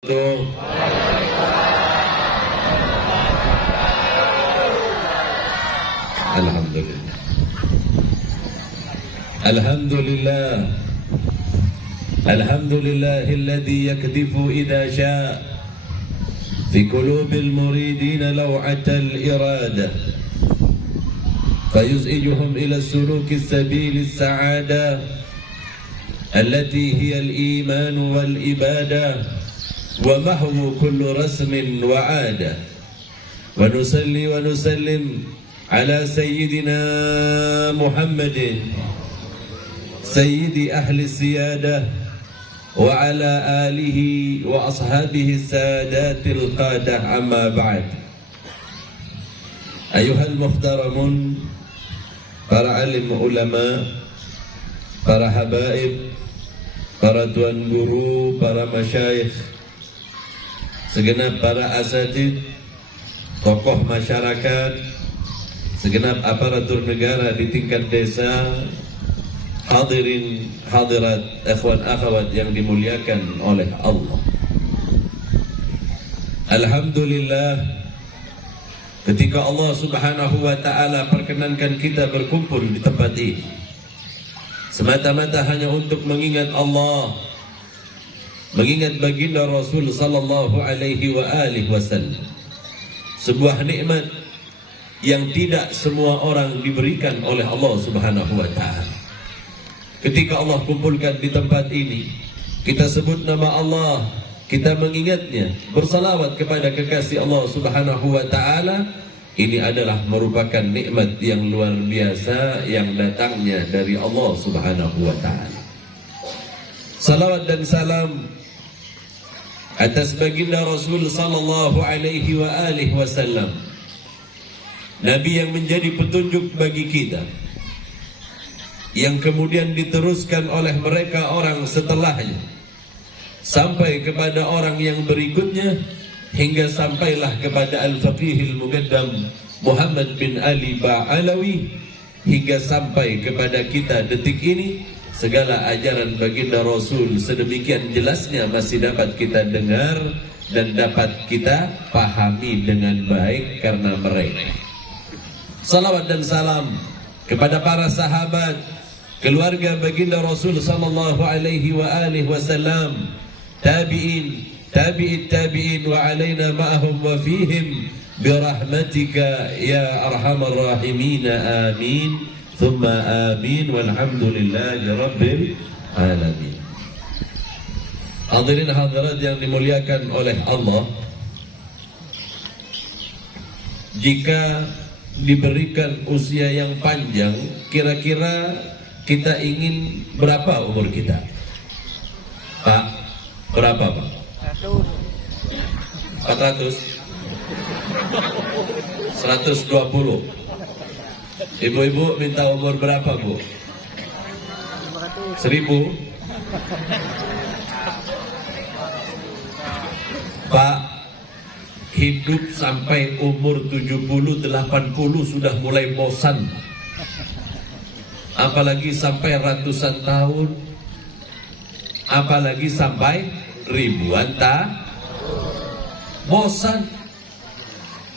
Alhamdulillah. Alhamdulillah. Alhamdulillahilladzi yakdifu idza syaa fi qulubil muridin law'atal iradah fayuz'ijuhum ila suluki sabilis sa'adah allati hiya al-iman wal ibadah wa mahwu kullu rasmin wa 'adah wa nusalli wa nusallim ala sayyidina Muhammadin sayyidi ahli siyadah wa ala alihi wa ashabihi sadatil qadah amma ba'd. Ayuhal muhtaramun, para alim ulama, para habaib, para tuan guru, para masyayikh, segenap para asatid, tokoh masyarakat, segenap aparatur negara di tingkat desa, hadirin hadirat, ikhwan akhwat yang dimuliakan oleh Allah. Alhamdulillah, ketika Allah Subhanahu wa ta'ala perkenankan kita berkumpul di tempat ini semata-mata hanya untuk mengingat Allah, mengingat baginda Rasul sallallahu alaihi wa alihi wasallam, sebuah nikmat yang tidak semua orang diberikan oleh Allah Subhanahu wa ta'ala. Ketika Allah kumpulkan di tempat ini, kita sebut nama Allah, kita mengingatnya, bersalawat kepada kekasih Allah Subhanahu wa ta'ala. Ini adalah merupakan nikmat yang luar biasa yang datangnya dari Allah Subhanahu wa ta'ala. Salawat dan salam atas baginda Rasul sallallahu alaihi wa alihi wasallam, Nabi yang menjadi petunjuk bagi kita, yang kemudian diteruskan oleh mereka orang setelahnya sampai kepada orang yang berikutnya, hingga sampailah kepada Al-Faqihil Muqaddam Muhammad bin Ali Ba'alawi, hingga sampai kepada kita detik ini. Segala ajaran baginda Rasul sedemikian jelasnya masih dapat kita dengar dan dapat kita pahami dengan baik karena mereka. Salawat dan salam kepada para sahabat, keluarga baginda Rasul sallallahu alaihi wa alihi wasallam, tabi'in, tabi'it tabi'in wa alaina ma'ahum wa fihim birahmatika ya arhamar rahimin, amin thumma amin walhamdulillahi rabbil alamin. Hadirin hadirat yang dimuliakan oleh Allah, jika diberikan usia yang panjang, kira-kira kita ingin berapa umur kita? Pak, berapa Pak? 400 120. Ibu-ibu minta umur berapa Bu? 1000. Pak, hidup sampai umur 70-80 sudah mulai bosan, apalagi sampai ratusan tahun, apalagi sampai ribuan tahun. Bosan.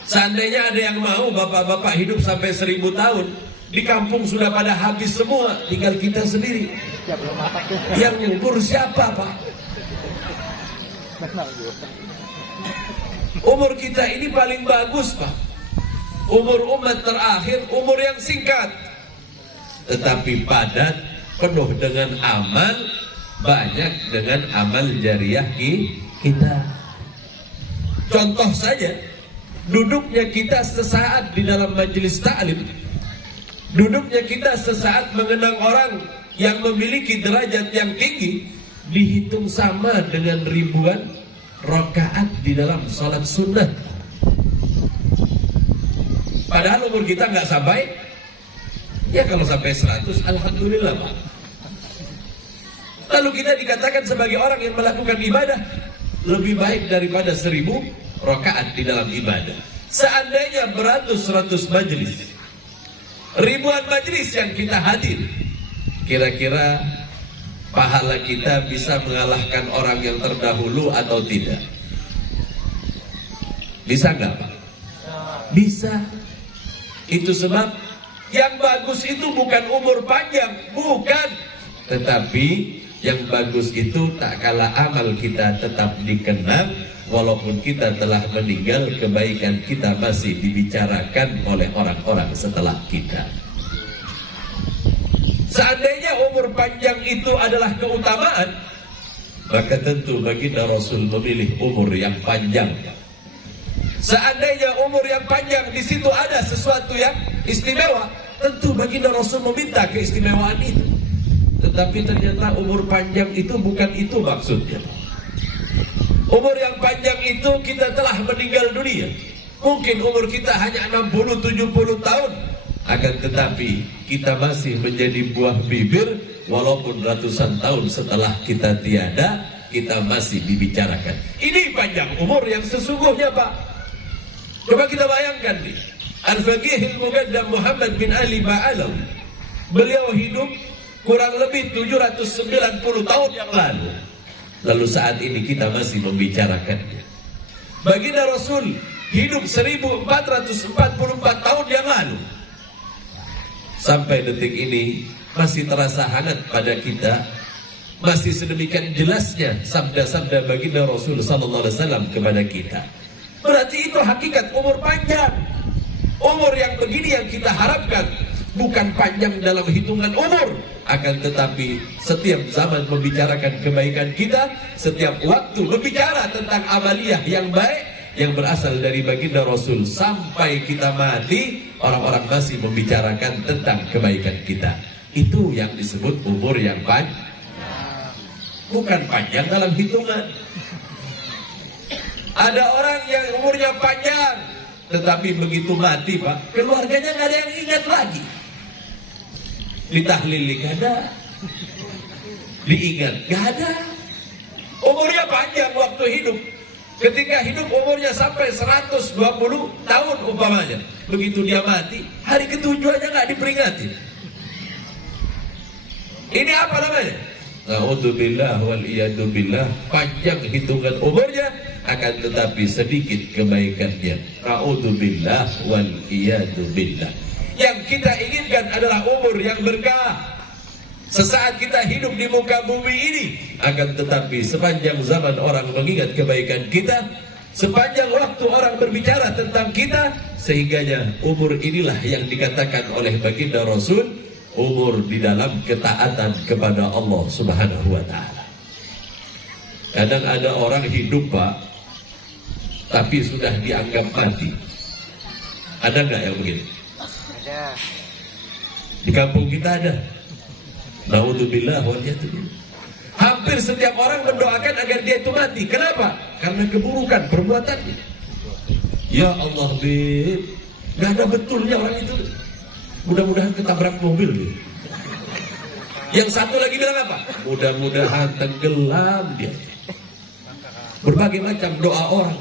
Seandainya ada yang mau bapak-bapak hidup sampai 1000 tahun, di kampung sudah pada habis semua, tinggal kita sendiri. Yang nyukur siapa Pak? Umur kita ini paling bagus Pak. Umur umat terakhir, umur yang singkat tetapi padat, penuh dengan amal, banyak dengan amal jariah kita. Contoh saja, duduknya kita sesaat di dalam majelis ta'lim, duduknya kita sesaat mengenang orang yang memiliki derajat yang tinggi, dihitung sama dengan ribuan rakaat di dalam salat sunnah. Padahal umur kita nggak sampai. Ya kalau sampai 100, alhamdulillah Pak. Lalu kita dikatakan sebagai orang yang melakukan ibadah lebih baik daripada 1000 rakaat di dalam ibadah. Seandainya beratus-ratus majelis, ribuan majelis yang kita hadir, kira-kira pahala kita bisa mengalahkan orang yang terdahulu atau tidak? Bisa nggak Pak? Bisa. Itu sebab yang bagus itu bukan umur panjang, bukan. Tetapi yang bagus itu tak kala amal kita tetap dikenang, walaupun kita telah meninggal, kebaikan kita masih dibicarakan oleh orang-orang setelah kita. Seandainya umur panjang itu adalah keutamaan, maka tentu baginda Rasul memilih umur yang panjang. Seandainya umur yang panjang di situ ada sesuatu yang istimewa, tentu baginda Rasul meminta keistimewaan itu. Tetapi ternyata umur panjang itu bukan itu maksudnya. Umur yang panjang itu kita telah meninggal dunia. Mungkin umur kita hanya 60-70 tahun, akan tetapi kita masih menjadi buah bibir. Walaupun ratusan tahun setelah kita tiada, kita masih dibicarakan. Ini panjang umur yang sesungguhnya Pak. Coba kita bayangkan nih, Al-Faqihil Muqaddam Muhammad bin Ali Ba'alawi, beliau hidup kurang lebih 790 tahun yang lalu. Lalu saat ini kita masih membicarakannya. Baginda Rasul hidup 1444 tahun yang lalu. Sampai detik ini masih terasa hangat pada kita. Masih sedemikian jelasnya sabda-sabda baginda Rasul sallallahu alaihi wasallam kepada kita. Berarti itu hakikat umur panjang. Umur yang begini yang kita harapkan bukan panjang dalam hitungan umur, akan tetapi setiap zaman membicarakan kebaikan kita, setiap waktu berbicara tentang amaliyah yang baik yang berasal dari baginda Rasul. Sampai kita mati, orang-orang masih membicarakan tentang kebaikan kita. Itu yang disebut umur yang panjang. Bukan panjang dalam hitungan. Ada orang yang umurnya panjang, tetapi begitu mati Pak, keluarganya nggak ada yang ingat lagi. Ditahlili nggak ada, diingat nggak ada. Umurnya panjang waktu hidup. Ketika hidup umurnya sampai 120 tahun umpamanya. Begitu dia mati, hari ketujuannya nggak diperingati. Ini apa namanya? Na'udzubillah wal iyadzubillah. Panjang hitungan umurnya, akan tetapi sedikit kebaikannya. Na'udzubillah wal iyadzubillah. Yang kita inginkan adalah umur yang berkah. Sesaat kita hidup di muka bumi ini, akan tetapi sepanjang zaman orang mengingat kebaikan kita, sepanjang waktu orang berbicara tentang kita, sehingganya umur inilah yang dikatakan oleh baginda Rasul, umur di dalam ketaatan kepada Allah Subhanahu wa ta'ala. Kadang ada orang hidup Pak, tapi sudah dianggap mati. Ada nggak yang begini? Ada. Di kampung kita ada. Na'udzubillah wal iyadzubillah. Hampir setiap orang mendoakan agar dia itu mati. Kenapa? Karena keburukan perbuatannya. Ya Allah, Bib, gak ada betulnya orang itu. Mudah-mudahan ketabrak mobil gitu. Yang satu lagi bilang apa? Mudah-mudahan tenggelam dia. Berbagai macam doa orang.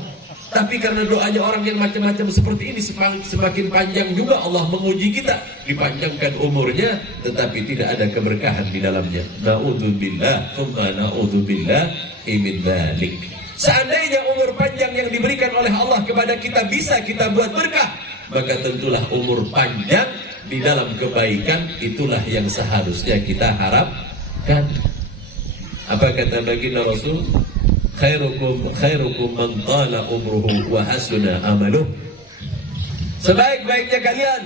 Tapi karena doanya orang yang macam-macam seperti ini, semakin panjang juga Allah menguji kita. Dipanjangkan umurnya, tetapi tidak ada keberkahan di dalamnya. Na'udzubillah, thumma na'udzubillah min dzalik. Seandainya umur panjang yang diberikan oleh Allah kepada kita bisa kita buat berkah, maka tentulah umur panjang di dalam kebaikan itulah yang seharusnya kita harapkan. Apa kata baginda Rasul? Khairukum man tala umruhu wa hasuna amaluh. Sebaik-baiknya kalian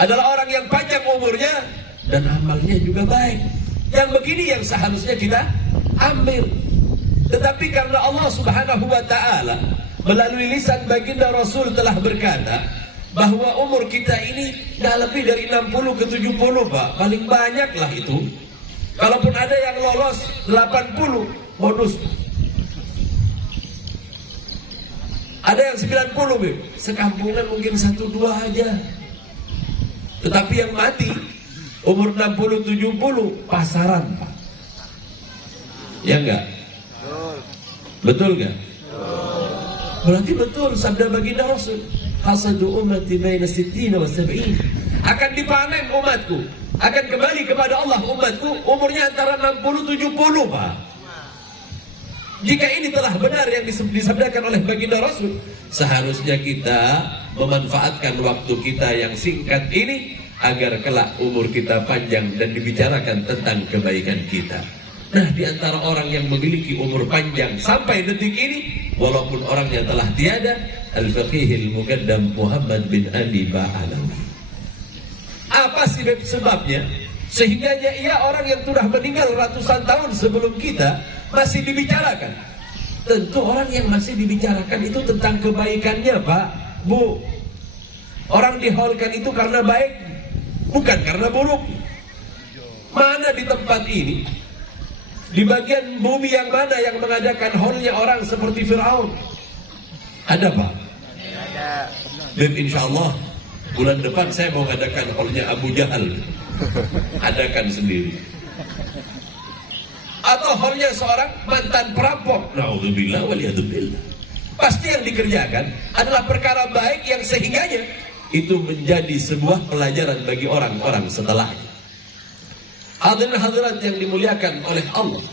adalah orang yang panjang umurnya dan amalnya juga baik. Yang begini yang seharusnya kita ambil. Tetapi karena Allah Subhanahu wa ta'ala melalui lisan baginda Rasul telah berkata bahwa umur kita ini gak lebih dari 60 ke 70 Pak. Paling banyak lah itu. Kalaupun ada yang lolos 80 bonus. Ada yang 90 Bib. Sekampungan mungkin 1-2 aja. Tetapi yang mati umur 60-70 pasaran Pak. Ya enggak? Betul enggak? Berarti betul sabda baginda Rasul. Hasadu ummati baina 60 wa 70. Akan dipanen umatku. Akan kembali kepada Allah umatku umurnya antara 60-70 Pak. Jika ini telah benar yang disabdakan oleh baginda Rasul, seharusnya kita memanfaatkan waktu kita yang singkat ini agar kelak umur kita panjang dan dibicarakan tentang kebaikan kita. Nah, di antara orang yang memiliki umur panjang sampai detik ini, walaupun orangnya telah tiada, Al-Faqihil Muqaddam Muhammad bin Ali Ba'alawi. Apa sih sebabnya? Sehingga ia orang yang sudah meninggal ratusan tahun sebelum kita masih dibicarakan. Tentu orang yang masih dibicarakan itu tentang kebaikannya, Pak, Bu. Orang dihaulkan itu karena baik, bukan karena buruk. Mana di tempat ini, di bagian bumi yang mana yang mengadakan haulnya orang seperti Fir'aun? Ada, Pak? Ada. Dan insya Allah bulan depan saya mau mengadakan haulnya Abu Jahal. Adakan sendiri. Atau haulnya seorang mantan perampok. Na'udzubillah waliyadzubillah. Pasti yang dikerjakan adalah perkara baik yang sehingganya itu menjadi sebuah pelajaran bagi orang-orang setelahnya. Hadirin hadirat yang dimuliakan oleh Allah.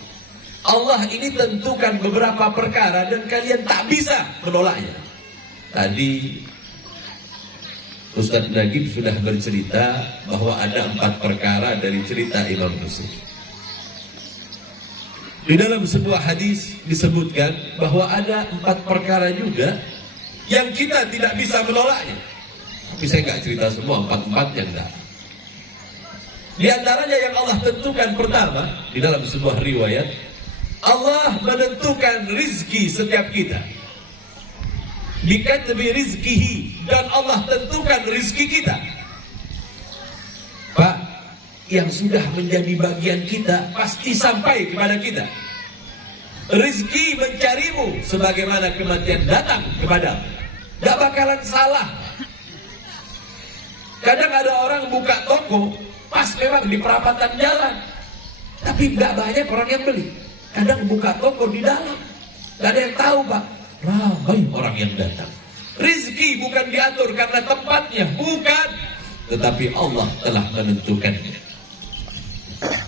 Allah ini tentukan beberapa perkara dan kalian tak bisa menolaknya. Tadi Ustaz Nagib sudah bercerita bahwa ada 4 perkara dari cerita Imam Muslim. Di dalam sebuah hadis disebutkan bahwa ada 4 perkara juga yang kita tidak bisa menolaknya. Tapi saya nggak cerita semua 4-4-nya enggak. Di antaranya yang Allah tentukan pertama di dalam sebuah riwayat, Allah menentukan rizki setiap kita. Bikatbi rizkihi, dan Allah tentukan rizki kita. Pak, yang sudah menjadi bagian kita pasti sampai kepada kita. Rizki mencarimu sebagaimana kematian datang kepadamu. Gak bakalan salah. Kadang ada orang buka toko pas memang di perapatan jalan, tapi gak banyak orang yang beli. Kadang buka toko di dalam, gak ada yang tahu, Pak. Ramai orang yang datang. Rizki bukan diatur karena tempatnya, bukan, tetapi Allah telah menentukannya.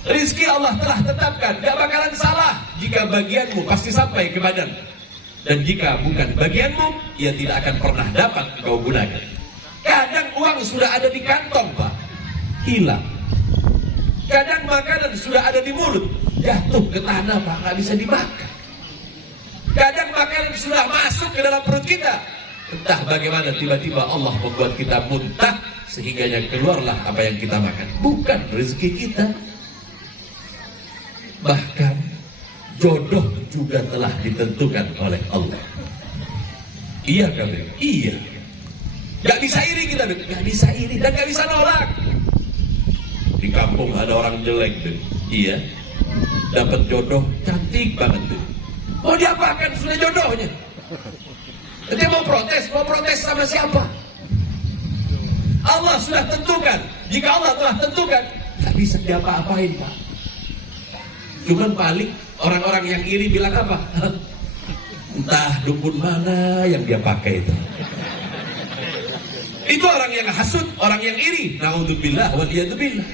Rizki Allah telah tetapkan, gak bakalan salah. Jika bagianmu pasti sampai ke badan, dan jika bukan bagianmu, ia tidak akan pernah dapat kau gunakan. Kadang uang sudah ada di kantong, Pak, hilang. Kadang makanan sudah ada di mulut, jatuh ke tanah, Pak, gak bisa dimakan. Kadang makanan sudah masuk ke dalam perut kita, entah bagaimana tiba-tiba Allah membuat kita muntah sehingganya keluarlah apa yang kita makan. Bukan rezeki kita. Bahkan jodoh juga telah ditentukan oleh Allah. Iya kan? Iya. Gak bisa iri kita, gak bisa iri dan gak bisa nolak. Di kampung ada orang jelek tuh, iya, dapat jodoh cantik banget tuh. Mau diapakan sudah jodohnya? Nanti mau protes sama siapa? Allah sudah tentukan. Jika Allah telah tentukan, tak bisa diapa-apain, Pak. Cuman paling orang-orang yang iri bilang apa? Entah dukun mana yang dia pakai itu. Itu orang yang hasut, orang yang iri. Na'udzubillah waliyadzubillah.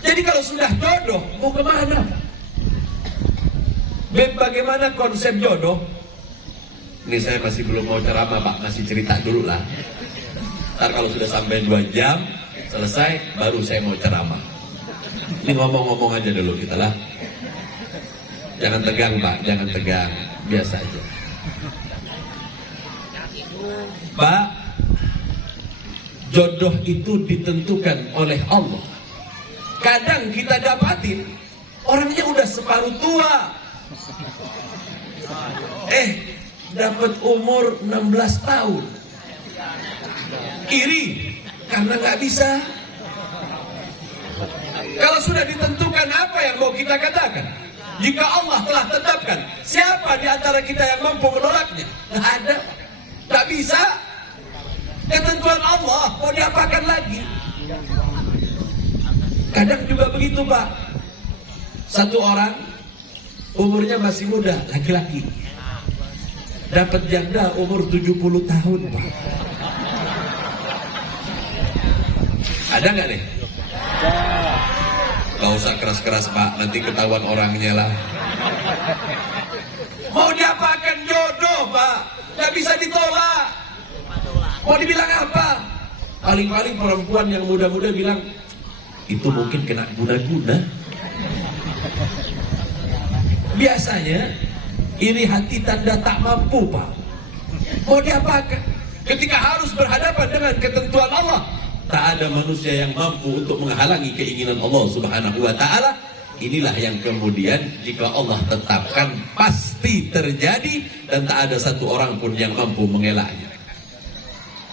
Jadi kalau sudah jodoh, mau kemana, Pak? Bagaimana konsep jodoh? Ini saya masih belum mau ceramah, Pak, masih cerita dulu lah. Ntar kalau sudah sampai 2 jam selesai, baru saya mau ceramah. Ini ngomong-ngomong aja dulu kita lah. Jangan tegang, Pak, jangan tegang, biasa aja. Pak, jodoh itu ditentukan oleh Allah. Kadang kita dapatin orangnya udah separuh tua, dapat umur 16 tahun. Iri karena nggak bisa. Kalau sudah ditentukan, apa yang mau kita katakan? Jika Allah telah tetapkan, siapa di antara kita yang mampu menolaknya? Nggak ada, nggak bisa. Ketentuan Allah, mau diapakan lagi? Kadang juga begitu, Pak. Satu orang umurnya masih muda, laki-laki, dapat janda umur 70 tahun, Pak. Ada nggak nih? Gak usah keras-keras, Pak, nanti ketahuan orangnya lah. Mau diapakan jodoh, Pak? Gak bisa ditolak. Mau dibilang apa? Paling-paling perempuan yang muda-muda bilang, itu mungkin kena guna-guna. Biasanya iri hati tanda tak mampu, Pak. Mau diapakan? Ketika harus berhadapan dengan ketentuan Allah, tak ada manusia yang mampu untuk menghalangi keinginan Allah Subhanahu wa ta'ala. Inilah yang kemudian jika Allah tetapkan pasti terjadi dan tak ada satu orang pun yang mampu mengelaknya.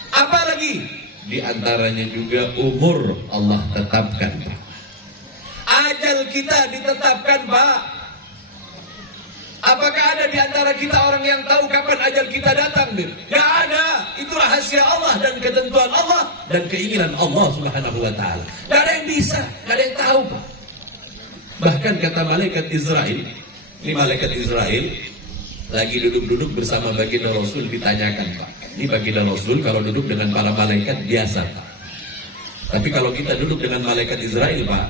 Apalagi di antaranya juga umur Allah tetapkan, Pak. Ajal kita ditetapkan, Pak. Apakah ada di antara kita orang yang tahu kapan ajal kita datang? Gak ada. Itu rahasia Allah dan ketentuan Allah dan keinginan Allah Subhanahu wa ta'ala. Gak ada yang bisa, gak ada yang tahu, Pak. Bahkan kata malaikat Israel, ini malaikat Israel lagi duduk-duduk bersama baginda Rasul, ditanyakan, Pak. Ini baginda Rasul kalau duduk dengan para malaikat biasa, Pak. Tapi kalau kita duduk dengan malaikat Israel, Pak,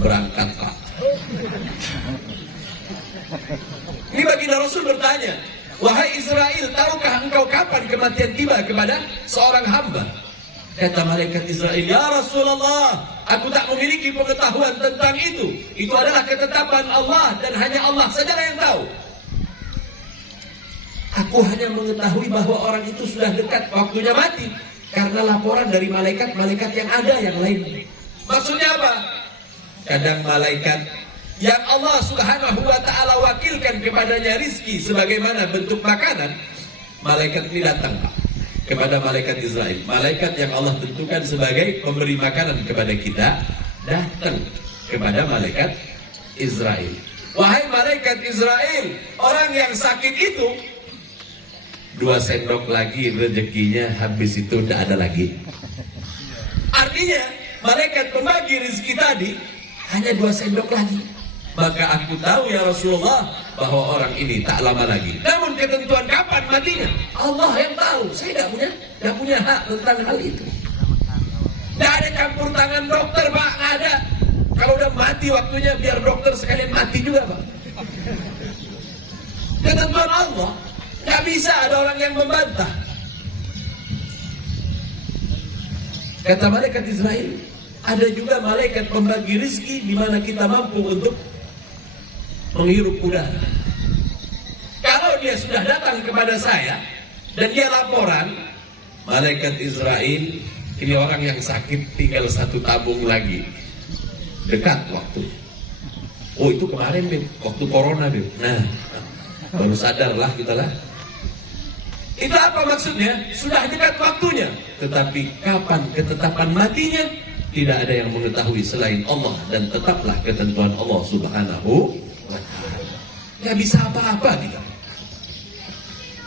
berangkat, Pak. Ini baginda Rasul bertanya, wahai Israel, tahukah engkau kapan kematian tiba kepada seorang hamba? Kata malaikat Israel, ya Rasulullah, aku tak memiliki pengetahuan tentang itu. Itu adalah ketetapan Allah dan hanya Allah saja yang tahu. Aku hanya mengetahui bahwa orang itu sudah dekat waktunya mati karena laporan dari malaikat-malaikat yang ada yang lain. Maksudnya apa? Kadang malaikat yang Allah Subhanahu wa ta'ala wakilkan kepadanya rizki sebagaimana bentuk makanan, malaikat ini datang, Pak, kepada malaikat Israel. Malaikat yang Allah tentukan sebagai pemberi makanan kepada kita datang kepada malaikat Israel. Wahai malaikat Israel, orang yang sakit itu 2 sendok lagi rezekinya, habis itu tidak ada lagi. Artinya malaikat pembagi rezeki tadi hanya 2 sendok lagi. Maka aku tahu ya Rasulullah bahwa orang ini tak lama lagi. Namun ketentuan kapan matinya Allah yang tahu. Saya tidak punya hak tentang hal itu. Tidak ada campur tangan dokter, Pak, nggak ada. Kalau udah mati waktunya biar dokter sekalian mati juga, Pak. Ketentuan Allah, nggak bisa ada orang yang membantah. Kata malaikat Israel, ada juga malaikat pembagi rizki di mana kita mampu untuk menghirup udara. Kalau dia sudah datang kepada saya dan dia laporan, malaikat Israel, ini orang yang sakit tinggal 1 tabung lagi, dekat waktu. Oh, itu kemarin, Beb, waktu corona, Beb. Nah, baru sadarlah kita lah. Itu apa maksudnya? Sudah dekat waktunya. Tetapi kapan ketetapan matinya, tidak ada yang mengetahui selain Allah, dan tetaplah ketentuan Allah Subhanahu wa ta'ala. Gak bisa apa-apa kita.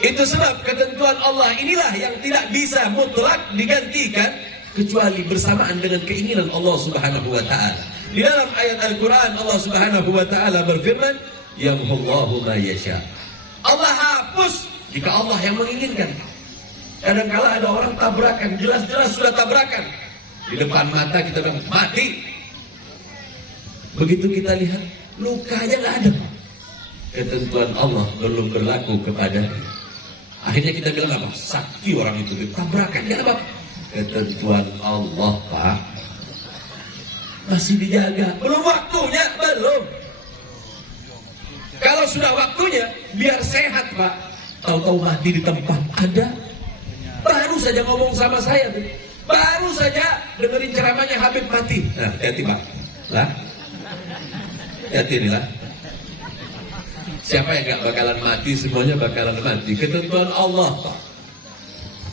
Itu sebab ketentuan Allah inilah yang tidak bisa mutlak digantikan kecuali bersamaan dengan keinginan Allah Subhanahu wa ta'ala. Di dalam ayat Al-Quran Allah Subhanahu wa ta'ala berfirman, yamhullahu ma yasha. Allah hapus jika Allah yang menginginkan. Kadang-kala ada orang tabrakan, jelas-jelas sudah tabrakan, di depan mata kita bilang mati. Begitu kita lihat lukanya nggak ada, ketentuan Allah belum berlaku kepadanya. Akhirnya kita bilang apa? Sakti orang itu, tabrakan, ya apa? Ketentuan Allah, Pak, masih dijaga. Belum waktunya, belum. Kalau sudah waktunya, biar sehat, Pak. Tahu-tahu mati di tempat. Ada. Baru saja ngomong sama saya tuh. Baru saja dengerin ceramahnya Habib mati. Nah, hati-hati, Pak. Lah. Hati-hati nih lah. Siapa yang gak bakalan mati? Semuanya bakalan mati. Ketentuan Allah, Pak.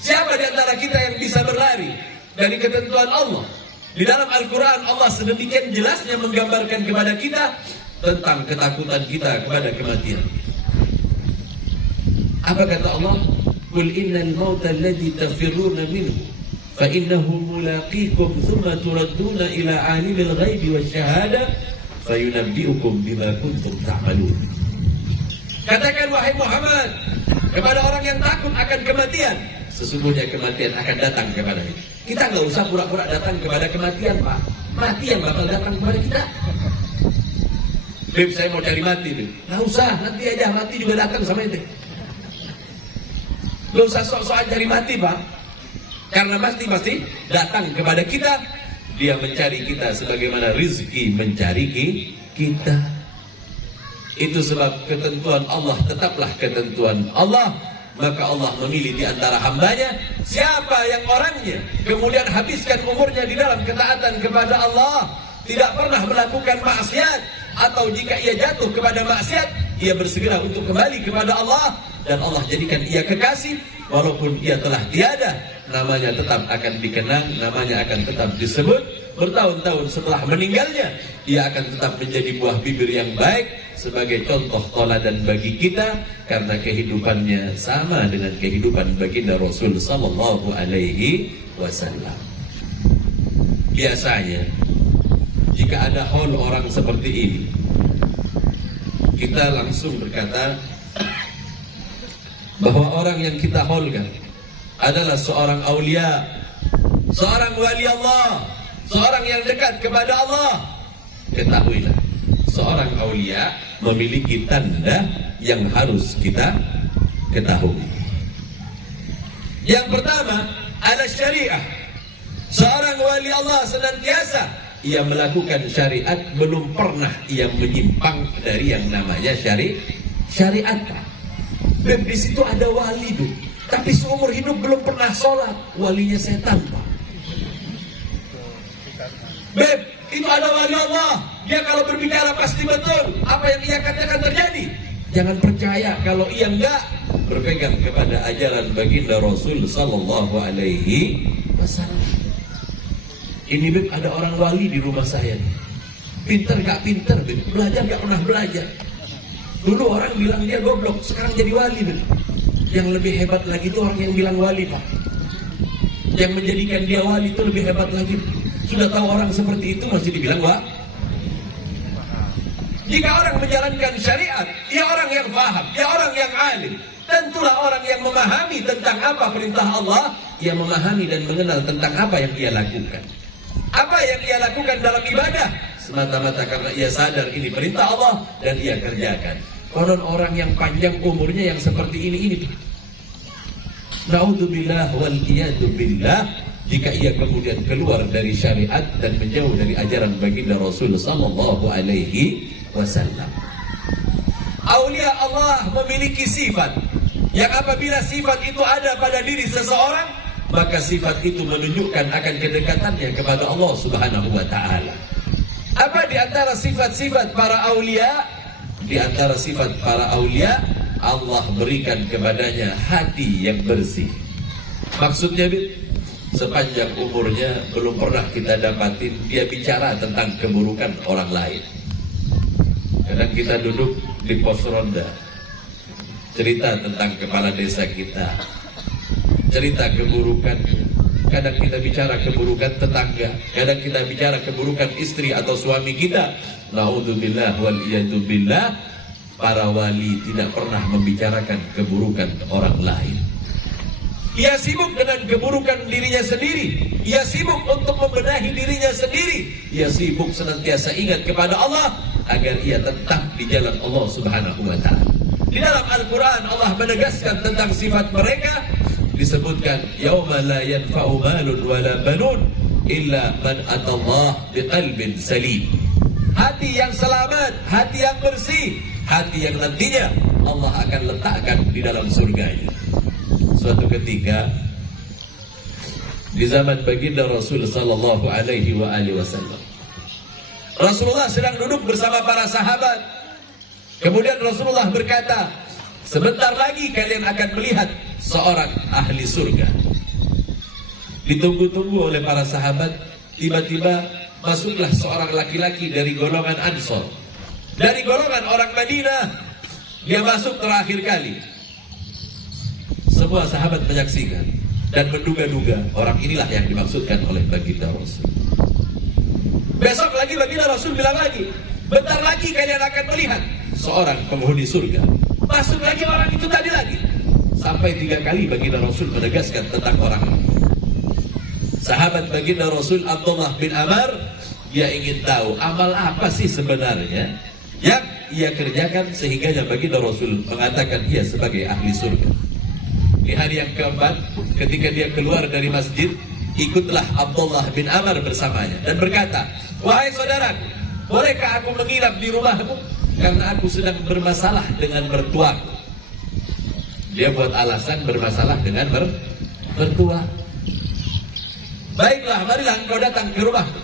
Siapa di antara kita yang bisa berlari dari ketentuan Allah? Di dalam Al-Quran Allah sedemikian jelasnya menggambarkan kepada kita tentang ketakutan kita kepada kematian. Apa kata Allah? Qul innal mauta alladhi tafirruna minhu fa innahu mulaqikum thumma turadduna ila alimil ghaibi wasyahada fayunabbi'ukum bima kuntum ta'malun. Katakan wahai Muhammad kepada orang yang takut akan kematian, sesungguhnya kematian akan datang kepadanya. Kita nggak usah pura-pura datang kepada kematian, Pak. Mati yang bakal datang kepada kita. Beb, saya mau cari mati, Beb. Nggak usah, nanti aja mati juga datang sama ente. Nggak usah sok-sokan cari mati, Pak. Karena pasti datang kepada kita. Dia mencari kita sebagaimana rizki mencari kita. Itu sebab ketentuan Allah tetaplah ketentuan Allah. Maka Allah memilih di antara hambanya siapa yang orangnya kemudian habiskan umurnya di dalam ketaatan kepada Allah, tidak pernah melakukan maksiat, atau jika ia jatuh kepada maksiat, ia bersegera untuk kembali kepada Allah, dan Allah jadikan ia kekasih. Walaupun ia telah tiada, namanya tetap akan dikenang, namanya akan tetap disebut. Bertahun-tahun setelah meninggalnya, ia akan tetap menjadi buah bibir yang baik sebagai contoh teladan bagi kita, karena kehidupannya sama dengan kehidupan baginda Rasul sallallahu alaihi wasallam. Biasanya jika ada haul orang seperti ini, kita langsung berkata bahwa orang yang kita haulkan adalah seorang aulia, seorang wali Allah, seorang yang dekat kepada Allah. Ketahuilah, seorang aulia memiliki tanda yang harus kita ketahui. Yang pertama adalah syariah. Seorang wali Allah senantiasa ia melakukan syariat, belum pernah ia menyimpang dari yang namanya syariat. Beb, di situ ada wali, Beb, tapi seumur hidup belum pernah sholat. Walinya setan, Pak. Beb, itu ada wali Allah. Dia kalau berbicara pasti betul. Apa yang ia katakan terjadi. Jangan percaya kalau ia enggak berpegang kepada ajaran baginda Rasul sallallahu alaihi wasallam. Ini, Beb, ada orang wali di rumah saya. Pinter gak pinter, Beb. Belajar gak pernah belajar. Dulu orang bilang dia goblok, sekarang jadi wali, Beb. Yang lebih hebat lagi itu orang yang bilang wali, Pak. Yang menjadikan dia wali itu lebih hebat lagi. Sudah tahu orang seperti itu masih dibilang wah. Jika orang menjalankan syariat, ia orang yang paham, ia orang yang alim. Tentulah orang yang memahami tentang apa perintah Allah, ia memahami dan mengenal tentang apa yang ia lakukan. Apa yang ia lakukan dalam ibadah semata-mata karena ia sadar ini perintah Allah dan ia kerjakan. Konon orang yang panjang umurnya yang seperti ini. Naudzubillah wal iyadu billah, jika ia kemudian keluar dari syariat dan menjauh dari ajaran baginda Rasul sallallahu alaihi wasallam. Aulia Allah memiliki sifat yang apabila sifat itu ada pada diri seseorang, maka sifat itu menunjukkan akan kedekatannya kepada Allah Subhanahu wa taala. Apa di antara sifat-sifat para aulia? Di antara sifat para aulia, Allah berikan kepadanya hati yang bersih. Maksudnya, sepanjang umurnya belum pernah kita dapatin dia bicara tentang keburukan orang lain. Kadang kita duduk di pos ronda, cerita tentang kepala desa kita, cerita keburukan. Kadang kita bicara keburukan tetangga, kadang kita bicara keburukan istri atau suami kita. Naudzubillah wal iyadu billah. Para wali tidak pernah membicarakan keburukan orang lain. Ia sibuk dengan keburukan dirinya sendiri. Ia sibuk untuk membenahi dirinya sendiri. Ia sibuk senantiasa ingat kepada Allah agar ia tetap di jalan Allah Subhanahu wa taala. Di dalam Al-Quran Allah menegaskan tentang sifat mereka. Disebutkan yauma la yanfa'u malun wala banun illa man atallah biqalbin salim. Hati yang selamat, hati yang bersih, hati yang nantinya Allah akan letakkan di dalam surganya. Suatu ketika di zaman baginda Rasul sallallahu alaihi wasallam, Rasulullah sedang duduk bersama para sahabat. Kemudian Rasulullah berkata, sebentar lagi kalian akan melihat seorang ahli surga. Ditunggu-tunggu oleh para sahabat, tiba-tiba masuklah seorang laki-laki dari golongan Ansor, dari golongan orang Madinah. Dia masuk terakhir kali. Semua sahabat menyaksikan dan menduga-duga orang inilah yang dimaksudkan oleh baginda Rasul. Besok lagi baginda Rasul bilang lagi, bentar lagi kalian akan melihat seorang penghuni surga. Masuk lagi orang itu tadi lagi. Sampai 3 kali baginda Rasul menegaskan tentang orang ini. Sahabat baginda Rasul Abdullah bin Amr, dia ingin tahu amal apa sih sebenarnya yang ia kerjakan sehingganya baginda Rasul mengatakan ia sebagai ahli surga. Di hari yang keempat, ketika dia keluar dari masjid, ikutlah Abdullah bin Amr bersamanya dan berkata, "Wahai saudaraku, bolehkah aku menginap di rumahmu? Karena aku sedang bermasalah dengan mertuaku." Dia buat alasan bermasalah dengan mertua. "Baiklah, marilah engkau datang ke rumahku."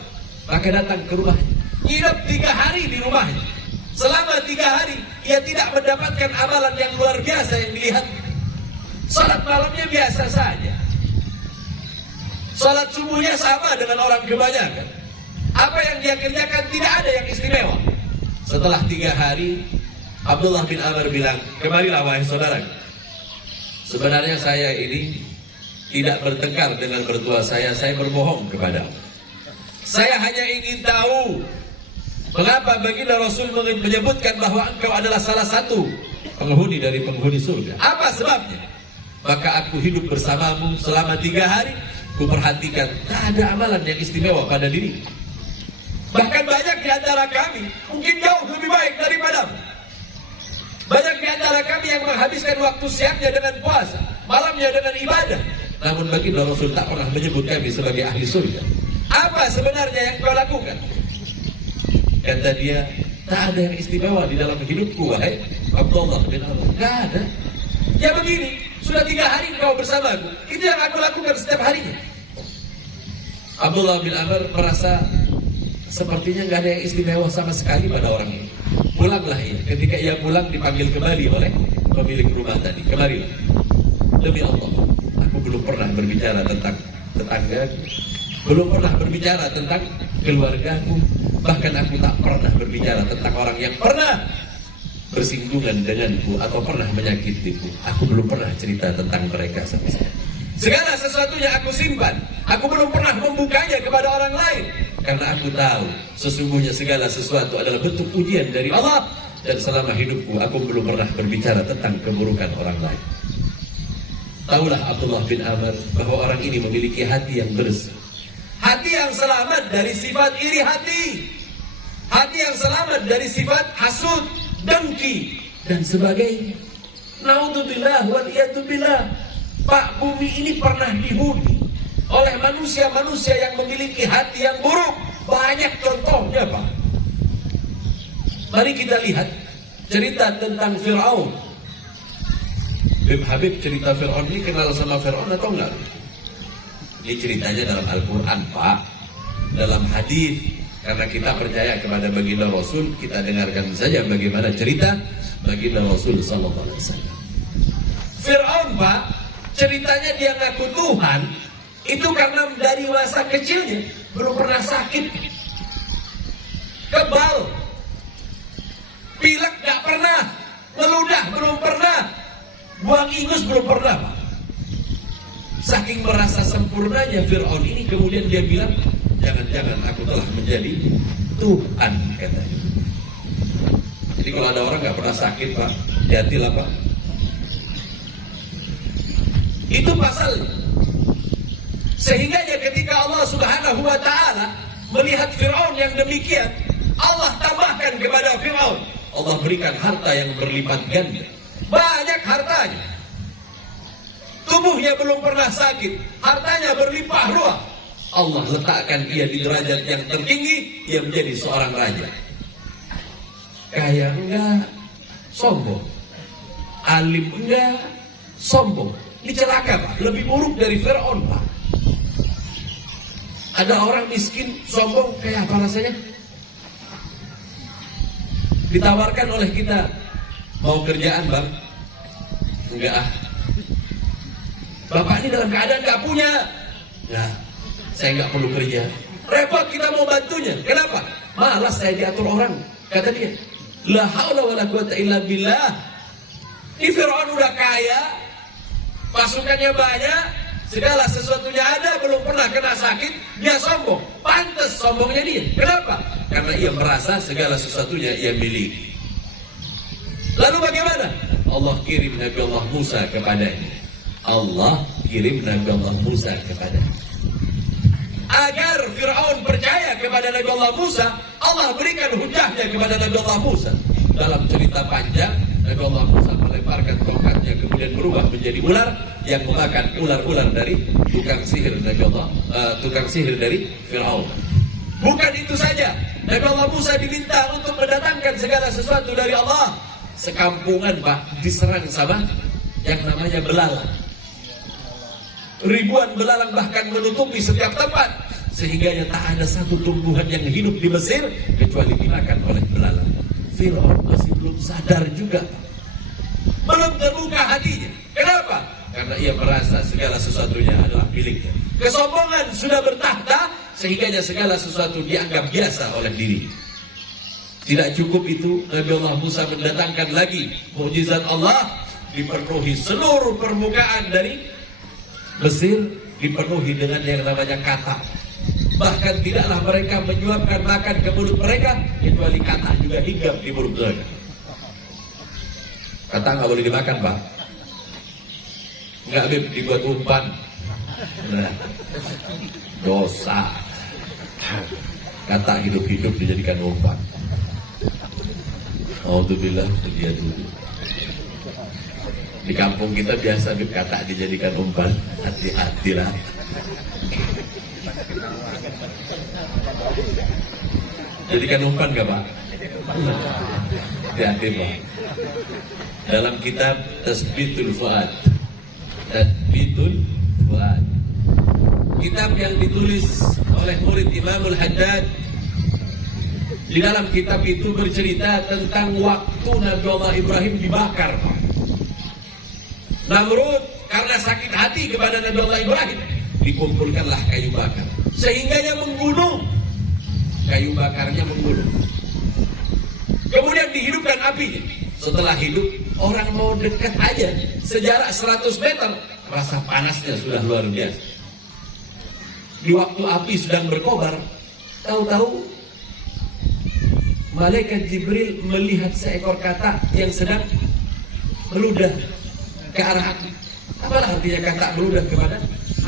Maka datang ke rumahnya, nginap 3 hari di rumahnya. Selama 3 hari ia tidak mendapatkan amalan yang luar biasa yang dilihat. Salat malamnya biasa saja, salat subuhnya sama dengan orang kebanyakan. Apa yang dia kerjakan tidak ada yang istimewa. Setelah 3 hari, Abdullah bin Amr bilang, "Kemarilah wahai saudara. Sebenarnya saya ini tidak bertengkar dengan mertua saya berbohong kepada. Saya hanya ingin tahu mengapa baginda Rasul menyebutkan bahwa engkau adalah salah satu penghuni dari penghuni surga. Apa sebabnya? Maka aku hidup bersamamu selama 3 hari. Ku perhatikan tak ada amalan yang istimewa pada diri. Bahkan banyak di antara kami mungkin jauh lebih baik daripadamu. Banyak di antara kami yang menghabiskan waktu siangnya dengan puasa, malamnya dengan ibadah. Namun baginda Rasul tak pernah menyebut kami sebagai ahli surga. Apa sebenarnya yang kau lakukan?" Kata dia, "Tak ada yang istimewa di dalam hidupku, wahai Abdullah bin Amr. Tak ada. Ya begini, sudah 3 hari kau bersamaku. Itu yang aku lakukan setiap harinya." Abdullah bin Amr merasa sepertinya nggak ada yang istimewa sama sekali pada orang ini. Pulanglah ia. Ketika ia pulang dipanggil kembali oleh pemilik rumah tadi. "Kemarilah. Demi Allah, aku belum pernah berbicara tentang tetanggaku, belum pernah berbicara tentang keluargaku, bahkan aku tak pernah berbicara tentang orang yang pernah bersinggungan denganku atau pernah menyakitiku. Aku belum pernah cerita tentang mereka sama sekali. Segala sesuatunya aku simpan. Aku belum pernah membukanya kepada orang lain. Karena aku tahu sesungguhnya segala sesuatu adalah bentuk ujian dari Allah. Dan selama hidupku aku belum pernah berbicara tentang keburukan orang lain." Taulah Abdullah bin Amr bahwa orang ini memiliki hati yang bersih, hati yang selamat dari sifat iri hati, hati yang selamat dari sifat hasud, dengki, dan sebagainya. Naudzubillah wal iyadzubillah. Pak, bumi ini pernah dihuni oleh manusia-manusia yang memiliki hati yang buruk. Banyak contohnya, Pak. Mari kita lihat cerita tentang Fir'aun. Habib cerita Fir'aun ini kenal sama Fir'aun atau enggak? Ini ceritanya dalam Al-Quran, Pak, dalam hadis. Karena kita percaya kepada baginda Rasul, kita dengarkan saja bagaimana cerita baginda Rasul sallallahu alaihi wasallam. Fir'aun, Pak, ceritanya dia ngaku Tuhan itu karena dari masa kecilnya belum pernah sakit, kebal, pilek gak pernah, meludah belum pernah, buang ingus belum pernah, Pak. Saking merasa sempurnanya Fir'aun ini, kemudian dia bilang, "Jangan-jangan aku telah menjadi Tuhan," katanya. Jadi kalau ada orang gak pernah sakit, Pak, hati-hatilah, Pak. Itu pasalnya. Sehingga ketika Allah Subhanahu wa ta'ala melihat Fir'aun yang demikian, Allah tambahkan kepada Fir'aun, Allah berikan harta yang berlipat ganda. Banyak hartanya. Tubuhnya belum pernah sakit, hartanya berlimpah ruah. Allah letakkan ia di derajat yang tertinggi, ia menjadi seorang raja. Kaya enggak, sombong. Alim enggak, sombong. Ini celaka, Pak, lebih buruk dari Fir'aun, Pak. Ada orang miskin, sombong, kayak apa rasanya? Ditawarkan oleh kita, "Mau kerjaan, Bang?" "Enggak, ah." "Bapak ini dalam keadaan gak punya." "Ya, saya gak perlu kerja." Repot kita mau bantunya. Kenapa? "Malas saya diatur orang," kata dia. La haula wala quwata illa billah. Ini Fir'aun udah kaya, pasukannya banyak, segala sesuatunya ada, belum pernah kena sakit, dia sombong. Pantas sombongnya dia. Kenapa? Karena ia merasa segala sesuatunya ia miliki. Lalu bagaimana? Allah kirim Nabi Allah Musa kepadanya. Allah kirim Nabi Allah Musa kepadanya. Agar Fir'aun percaya kepada Nabi Allah Musa, Allah berikan hujahnya kepada Nabi Allah Musa. dalam cerita panjang, Nabi Allah Musa melemparkan tongkatnya kemudian berubah menjadi ular yang memakan ular-ular dari tukang sihir dari Firaun. Bukan itu saja, Nabi Allah Musa diminta untuk mendatangkan segala sesuatu dari Allah. Sekampungan Pak diserang sama yang namanya belalang. Ribuan belalang bahkan menutupi setiap tempat, sehingga tak ada satu tumbuhan yang hidup di Mesir kecuali dimakan oleh belalang. Firaun masih belum sadar juga, belum terbuka hatinya. Kenapa? Karena ia merasa segala sesuatunya adalah miliknya. Kesombongan sudah bertahta, sehingga segala sesuatu dianggap biasa oleh diri. Tidak cukup itu, Nabi Allah Musa mendatangkan lagi mukjizat Allah, dipenuhi seluruh permukaan dari Mesir, dipenuhi dengan yang namanya kata. Bahkan tidaklah mereka menyuapkan makan ke mulut mereka, kecuali kata juga hinggap di mulut mereka. Kata nggak boleh dimakan Pak, nggak Bib, dibuat umpan. Nah, dosa. Kata hidup-hidup dijadikan umpan. Alhamdulillah, dia dulu. Di kampung kita biasa Bib, kata dijadikan umpan. Hati-hatilah. Jadikan umpan gak Pak? Hati-hati Pak. Dalam kitab Tasbitul Fuad, kitab yang ditulis oleh murid Imamul Haddad, di dalam kitab itu bercerita tentang waktu Nabi Allah Ibrahim dibakar. Namrud karena sakit hati kepada Nabi Allah Ibrahim, dikumpulkanlah kayu bakar, sehingganya membunuh. Kayu bakarnya membunuh. Kemudian dihidupkan apinya. Setelah hidup, orang mau dekat aja sejarak 100 meter, rasa panasnya sudah luar biasa. Di waktu api sedang berkobar, tahu-tahu malaikat Jibril melihat seekor katak yang sedang meludah ke arah api. Apalah artinya katak meludah kepada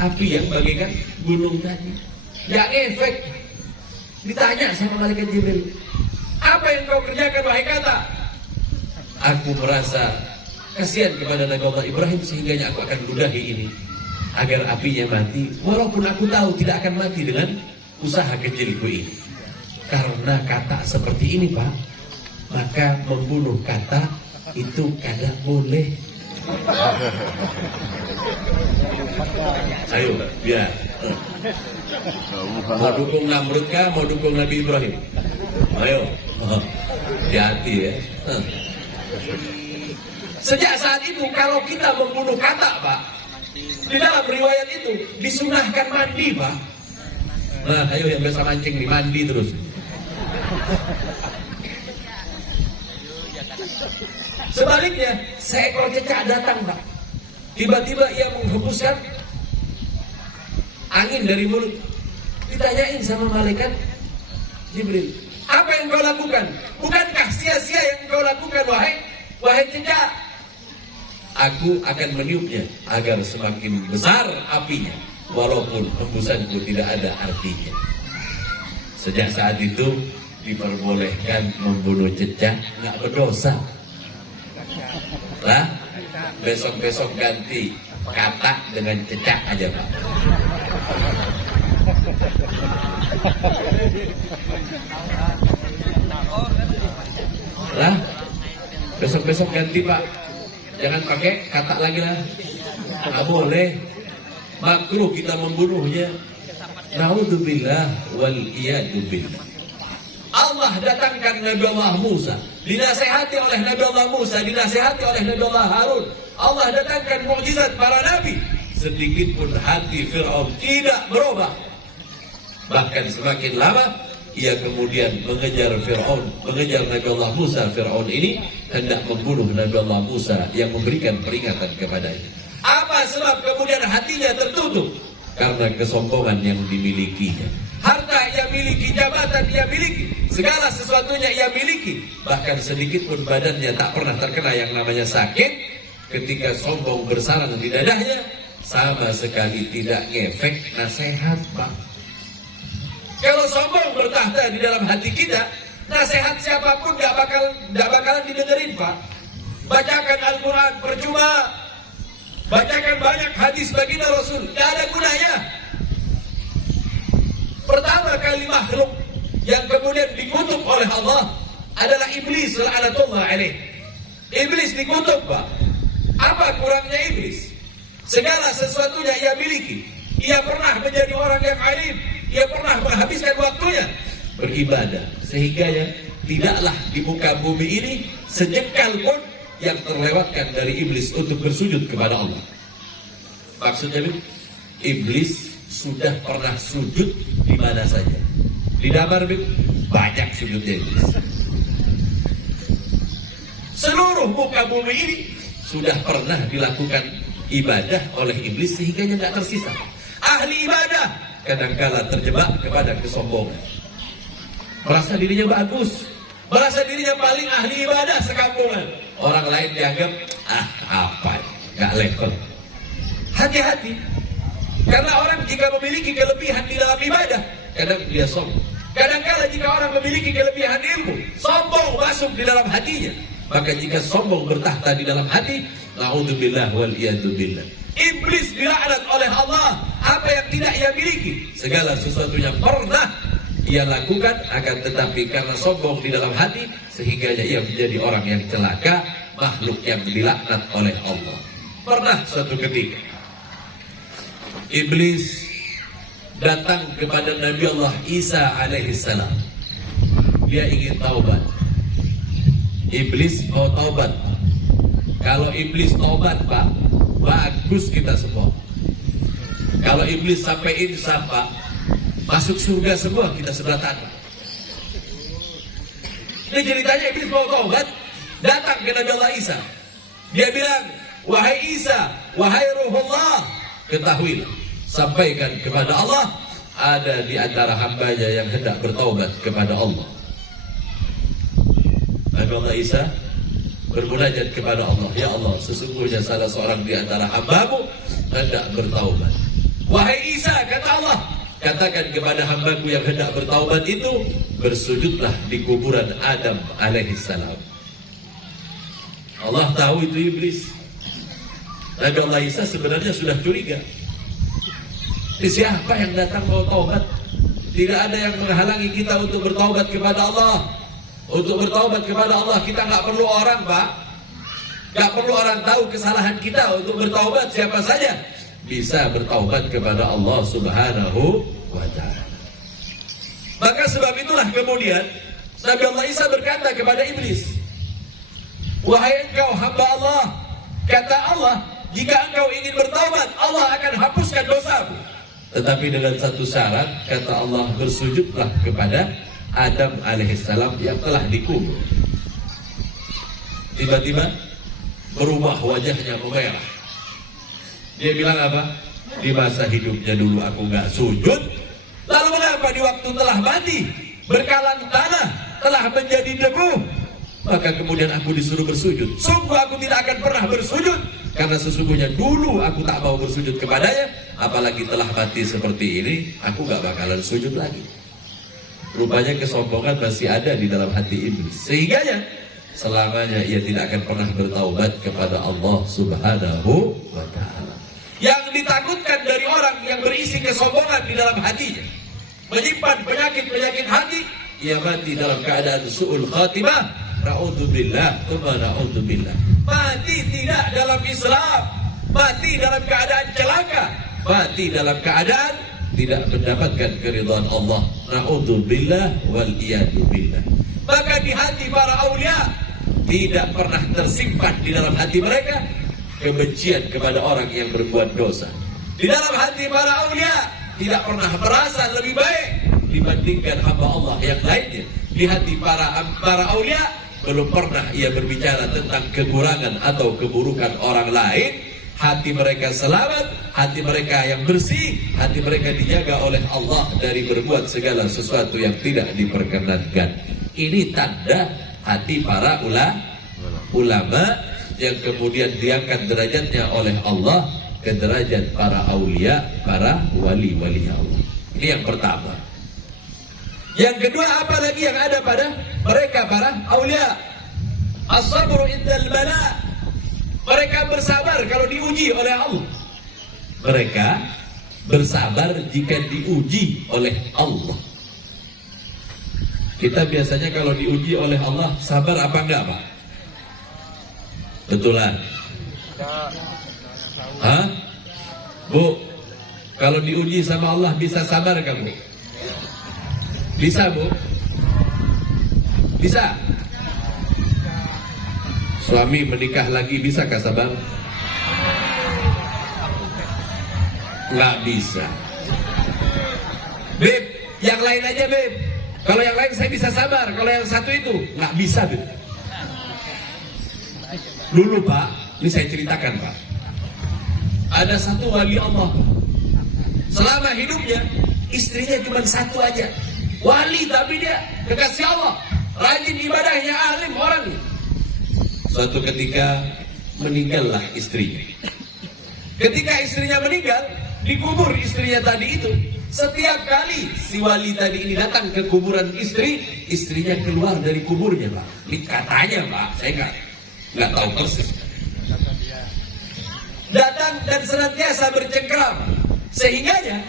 api yang bagaikan gunung tadi? Gak efek. Ditanya sama malaikat Jibril, apa yang kau kerjakan wahai katak? Aku merasa kasihan kepada Nabi Allah Ibrahim, sehingga aku akan ludahi ini agar apinya mati, walaupun aku tahu tidak akan mati dengan usaha kecilku ini. Karena kata seperti ini Pak, maka membunuh kata itu kada boleh. Ayo biar mau dukung Namrud kah, mau dukung Nabi Ibrahim? Ayo, hati-hati ya. Sejak saat itu kalau kita membunuh kata Pak, di dalam riwayat itu disunahkan mandi Pak. Nah ayo yang biasa mancing nih, mandi terus. Sebaliknya seekor cecak datang Pak, tiba-tiba ia menghembuskan angin dari mulut. Ditanyain sama malaikat Jibril, apa yang kau lakukan? Bukankah sia-sia yang kau lakukan wahai cecak? Aku akan meniupnya agar semakin besar apinya, walaupun hembusanku tidak ada artinya. Sejak saat itu diperbolehkan membunuh cecak, nggak berdosa. Lah, besok-besok ganti kata dengan cecak aja Pak. Lah, besok-besok ganti Pak. Jangan pakai kata lagi lah. Nggak boleh. Makruh kita membunuhnya. Naudzubillah wal iyadzubillah. Allah datangkan Nabi Allah Musa, dinasehati oleh Nabi Allah Musa, dinasehati oleh Nabi Allah Harun. Allah datangkan mukjizat para nabi. Sedikit pun hati Fir'aun tidak berubah. Bahkan semakin lama ia kemudian mengejar Fir'aun, mengejar Nabi Allah Musa. Fir'aun ini hendak membunuh Nabi Allah Musa yang memberikan peringatan kepadanya. Apa sebab kemudian hatinya tertutup? Karena kesombongan yang dimilikinya. Harta ia miliki, jabatan ia miliki, segala sesuatunya ia miliki. Bahkan sedikit pun badannya tak pernah terkena yang namanya sakit. Ketika sombong bersarang di dadahnya, sama sekali tidak ngefek nasihat Pak. Kalau sombong bertahta di dalam hati kita, Nasihat siapapun gak bakalan didengerin, Pak. Bacakan Al-Quran percuma, bacakan banyak hadis baginda Rasul, gak ada gunanya. Pertama kali makhluk yang kemudian dikutuk oleh Allah adalah iblis, la'natullah alaih. Iblis dikutuk, Pak. Apa kurangnya iblis? Segala sesuatunya ia miliki. Ia pernah menjadi orang yang alim, ia pernah menghabiskan waktunya beribadah, sehingga ya tidaklah di muka bumi ini sejengkal pun yang terlewatkan dari iblis untuk bersujud kepada Allah. Maksudnya iblis sudah pernah sujud di mana saja. Di damar banyak sujudnya iblis. Seluruh muka bumi ini sudah pernah dilakukan ibadah oleh iblis sehingga tidak tersisa. Ahli ibadah kadangkala terjebak kepada kesombongan. Merasa dirinya bagus, merasa dirinya paling ahli ibadah sekampungan. Orang lain dianggap, apa, gak level. Hati-hati, karena orang jika memiliki kelebihan di dalam ibadah, kadang dia sombong. Kadangkala jika orang memiliki kelebihan ilmu, sombong masuk di dalam hatinya. Maka jika sombong bertahta di dalam hati, na'udzubillah wal iyadzubillah. Iblis dilaknat oleh Allah. Apa yang tidak ia miliki, segala sesuatunya pernah ia lakukan, akan tetapi karena sombong di dalam hati, sehingga ia menjadi orang yang celaka, makhluk yang dilaknat oleh Allah. Pernah suatu ketika iblis datang kepada Nabi Allah Isa alaihissalam. Dia ingin taubat. Iblis mau taubat. Kalau iblis taubat, Pak, bagus kita semua. Kalau iblis sampai insaf, Pak, masuk surga semua kita sebelah tangan. Ini ceritanya iblis mau taubat, datang ke Nabi Allah Isa. Dia bilang, wahai Isa, wahai Ruhullah, ketahuilah, sampaikan kepada Allah, ada di antara hambanya yang hendak bertaubat kepada Allah. Nabi Allah Isa bermunajat kepada Allah, ya Allah, sesungguhnya salah seorang di antara hambamu hendak bertaubat. Wahai Isa, kata Allah, katakan kepada hambaku yang hendak bertaubat itu, bersujudlah di kuburan Adam alaihissalam. Allah tahu itu iblis. Nabi Allah Isa sebenarnya sudah curiga. Ini siapa yang datang mau taubat? Tidak ada yang menghalangi kita untuk bertaubat kepada Allah. Untuk bertaubat kepada Allah kita nggak perlu orang, Pak. Nggak perlu orang tahu kesalahan kita untuk bertaubat. Siapa saja bisa bertaubat kepada Allah Subhanahu wa ta'ala. Maka sebab itulah kemudian Nabi Allah Isa berkata kepada iblis, wahai engkau hamba Allah, kata Allah, jika engkau ingin bertaubat, Allah akan hapuskan dosamu. Tetapi dengan satu syarat, kata Allah, bersujudlah kepada Adam alaihissalam yang telah dikubur. Tiba-tiba berubah wajahnya memerah. Dia bilang apa? Di masa hidupnya dulu aku nggak sujud, lalu mengapa di waktu telah mati, berkalang tanah, telah menjadi debu, maka kemudian aku disuruh bersujud. Sungguh aku tidak akan pernah bersujud, karena sesungguhnya dulu aku tak mau bersujud kepadanya, apalagi telah mati seperti ini, aku gak bakalan sujud lagi. Rupanya kesombongan masih ada di dalam hati iblis, sehingga selamanya ia tidak akan pernah bertaubat kepada Allah Subhanahu wa ta'ala. Yang ditakutkan dari orang yang berisi kesombongan di dalam hatinya, menyimpan penyakit-penyakit hati, ia mati dalam keadaan su'ul khatimah. Na'udzubillah, na'udzubillah. Mati tidak dalam Islam, mati dalam keadaan celaka, mati dalam keadaan tidak mendapatkan keridhaan Allah. Na'udzubillah wal iyadzubillah. Maka di hati para aulia tidak pernah tersimpan di dalam hati mereka kebencian kepada orang yang berbuat dosa. Di dalam hati para aulia tidak pernah merasa lebih baik dibandingkan hamba Allah yang lainnya. Di hati para aulia belum pernah ia berbicara tentang kekurangan atau keburukan orang lain. Hati mereka selamat, hati mereka yang bersih, hati mereka dijaga oleh Allah dari berbuat segala sesuatu yang tidak diperkenankan. Ini tanda hati para ulama yang kemudian diangkat derajatnya oleh Allah ke derajat para aulia, para wali-wali Allah. Ini yang pertama. Yang kedua, apa lagi yang ada pada mereka para aulia? As-sabru indal bala. Mereka bersabar kalau diuji oleh Allah. Mereka bersabar jika diuji oleh Allah. Kita biasanya kalau diuji oleh Allah sabar apa enggak, Pak? Betulan? Hah? Bu, kalau diuji sama Allah bisa sabar kamu? Bisa, Bu? Bisa? Suami menikah lagi bisakah sabar? Nggak bisa. Beb, yang lain aja, Beb. Kalau yang lain saya bisa sabar, kalau yang satu itu nggak bisa, Beb. Dulu, Pak, ini saya ceritakan, Pak. Ada satu wali Allah. Selama hidupnya istrinya cuma satu aja. Wali tapi dia kekasih Allah, rajin ibadahnya, alim orangnya. Suatu ketika meninggallah istrinya. Ketika istrinya meninggal, dikubur istrinya tadi itu. Setiap kali si wali tadi ini datang ke kuburan istri, istrinya keluar dari kuburnya, Pak. Ini katanya, Pak, saya nggak tahu persis. Datang dan senantiasa bercengkram, sehingganya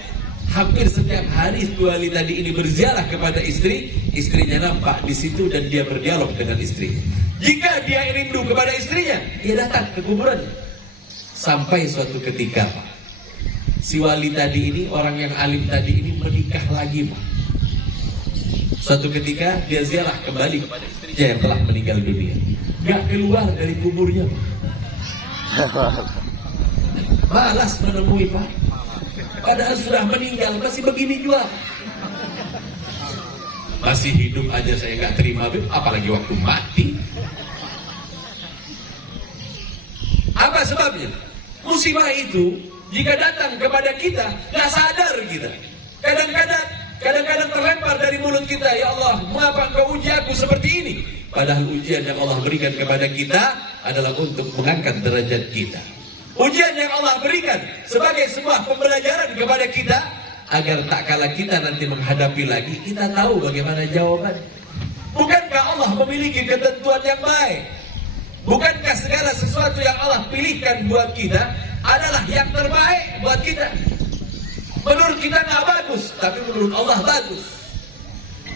hampir setiap hari si wali tadi ini berziarah kepada istri, istrinya nampak di situ dan dia berdialog dengan istri. Jika dia rindu kepada istrinya, dia datang ke kuburannya. Sampai suatu ketika, Pak, si wali tadi ini, orang yang alim tadi ini menikah lagi, Pak. Suatu ketika dia ziarah kembali kepada istrinya yang telah meninggal dunia. Gak keluar dari kuburnya, Pak. Malas menemui, Pak. Padahal sudah meninggal, masih begini juga. Masih hidup aja saya nggak terima, Beb, apalagi waktu mati. Apa sebabnya? Musibah itu jika datang kepada kita, nggak sadar kita. Kadang-kadang terlempar dari mulut kita, ya Allah, mengapa Engkau uji aku seperti ini? Padahal ujian yang Allah berikan kepada kita adalah untuk mengangkat derajat kita. Ujian yang Allah berikan sebagai sebuah pembelajaran kepada kita, agar tak kala kita nanti menghadapi lagi, kita tahu bagaimana jawaban. Bukankah Allah memiliki ketentuan yang baik? Bukankah segala sesuatu yang Allah pilihkan buat kita adalah yang terbaik buat kita? Menurut kita nggak bagus, tapi menurut Allah bagus.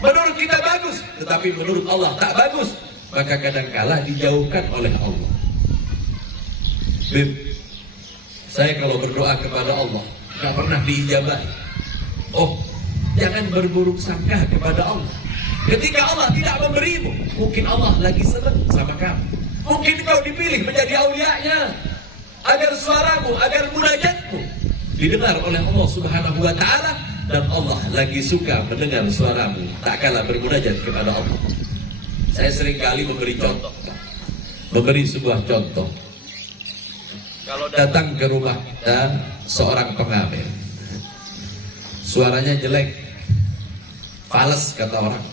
Menurut kita bagus, tetapi menurut Allah tak bagus. Maka kadangkala dijauhkan oleh Allah. Beb, saya kalau berdoa kepada Allah nggak pernah diijabahi. Oh, jangan berburuk sangka kepada Allah. Ketika Allah tidak memberimu, mungkin Allah lagi senang sama kamu. Mungkin kau dipilih menjadi aulianya, agar suaramu, agar munajatmu didengar oleh Allah Subhanahu wa Ta'ala, dan Allah lagi suka mendengar suaramu tak kalah bermunajat kepada Allah. Saya seringkali memberi contoh, memberi sebuah contoh. Kalau datang ke rumah kita seorang pengamen, suaranya jelek, fales kata orang,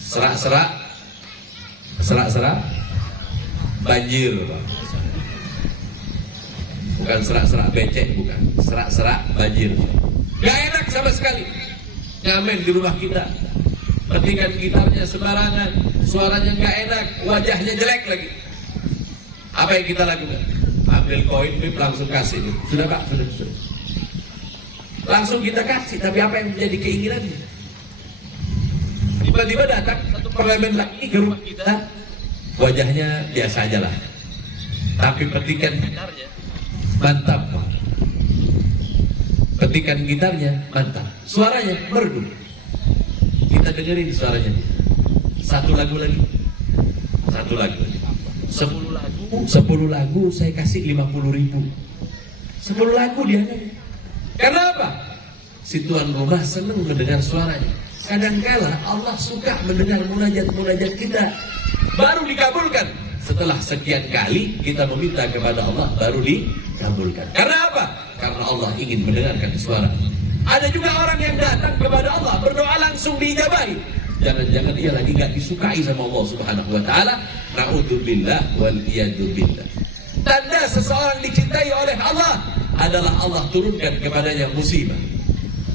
serak-serak, banjir, Pak. Bukan serak-serak becek, bukan, serak-serak banjir. Gak enak sama sekali ngamen di rumah kita. Petikan gitarnya sembarangan, suaranya gak enak, wajahnya jelek lagi. Apa yang kita lakukan? Ambil koin, langsung kasih. Sudah, Pak, sudah. Langsung kita kasih, tapi apa yang menjadi keinginannya? Tiba-tiba datang satu pengamen lagi ke rumah kita, wajahnya biasa aja lah, tapi petikan gitarnya mantap, Pak. Petikan gitarnya mantap, suaranya merdu. Kita dengerin suaranya. Satu lagu lagi, 10 lagu saya kasih 50.000. 10 lagu dia nyanyi. Karena apa? Si tuan rumah senang mendengar suaranya. Kadangkala Allah suka mendengar munajat-munajat kita, baru dikabulkan. Setelah sekian kali kita meminta kepada Allah, baru dikabulkan. Karena apa? Karena Allah ingin mendengarkan suara. Ada juga orang yang datang kepada Allah, berdoa langsung diijabahi. Jangan-jangan dia lagi gak disukai sama Allah Subhanahu wa Ta'ala. Na'udzubillah wal iyadzubillah. Tanda seseorang dicintai oleh Allah adalah Allah turunkan kepadanya musibah.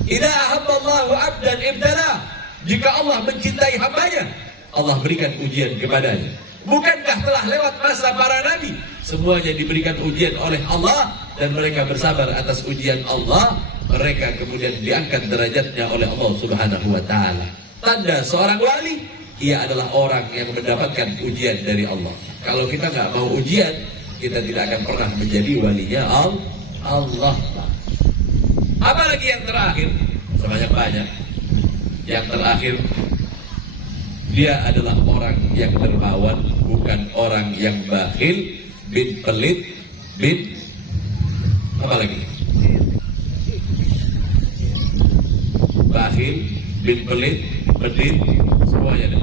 Idza ahabballahu 'abdan ibtalah. Jika Allah mencintai hambanya, Allah berikan ujian kepadanya. Bukankah telah lewat masa para nabi, semuanya diberikan ujian oleh Allah dan mereka bersabar atas ujian Allah, mereka kemudian diangkat derajatnya oleh Allah Subhanahu wa taala. Tanda seorang wali, ia adalah orang yang mendapatkan ujian dari Allah. Kalau kita nggak mau ujian, kita tidak akan pernah menjadi walinya Allah. Apalagi yang terakhir, sebanyak-banyak. Yang terakhir, dia adalah orang yang dermawan, bukan orang yang bakhil, bin pelit, bin apa lagi? Bakhil, bin pelit, medit, semuanya ada.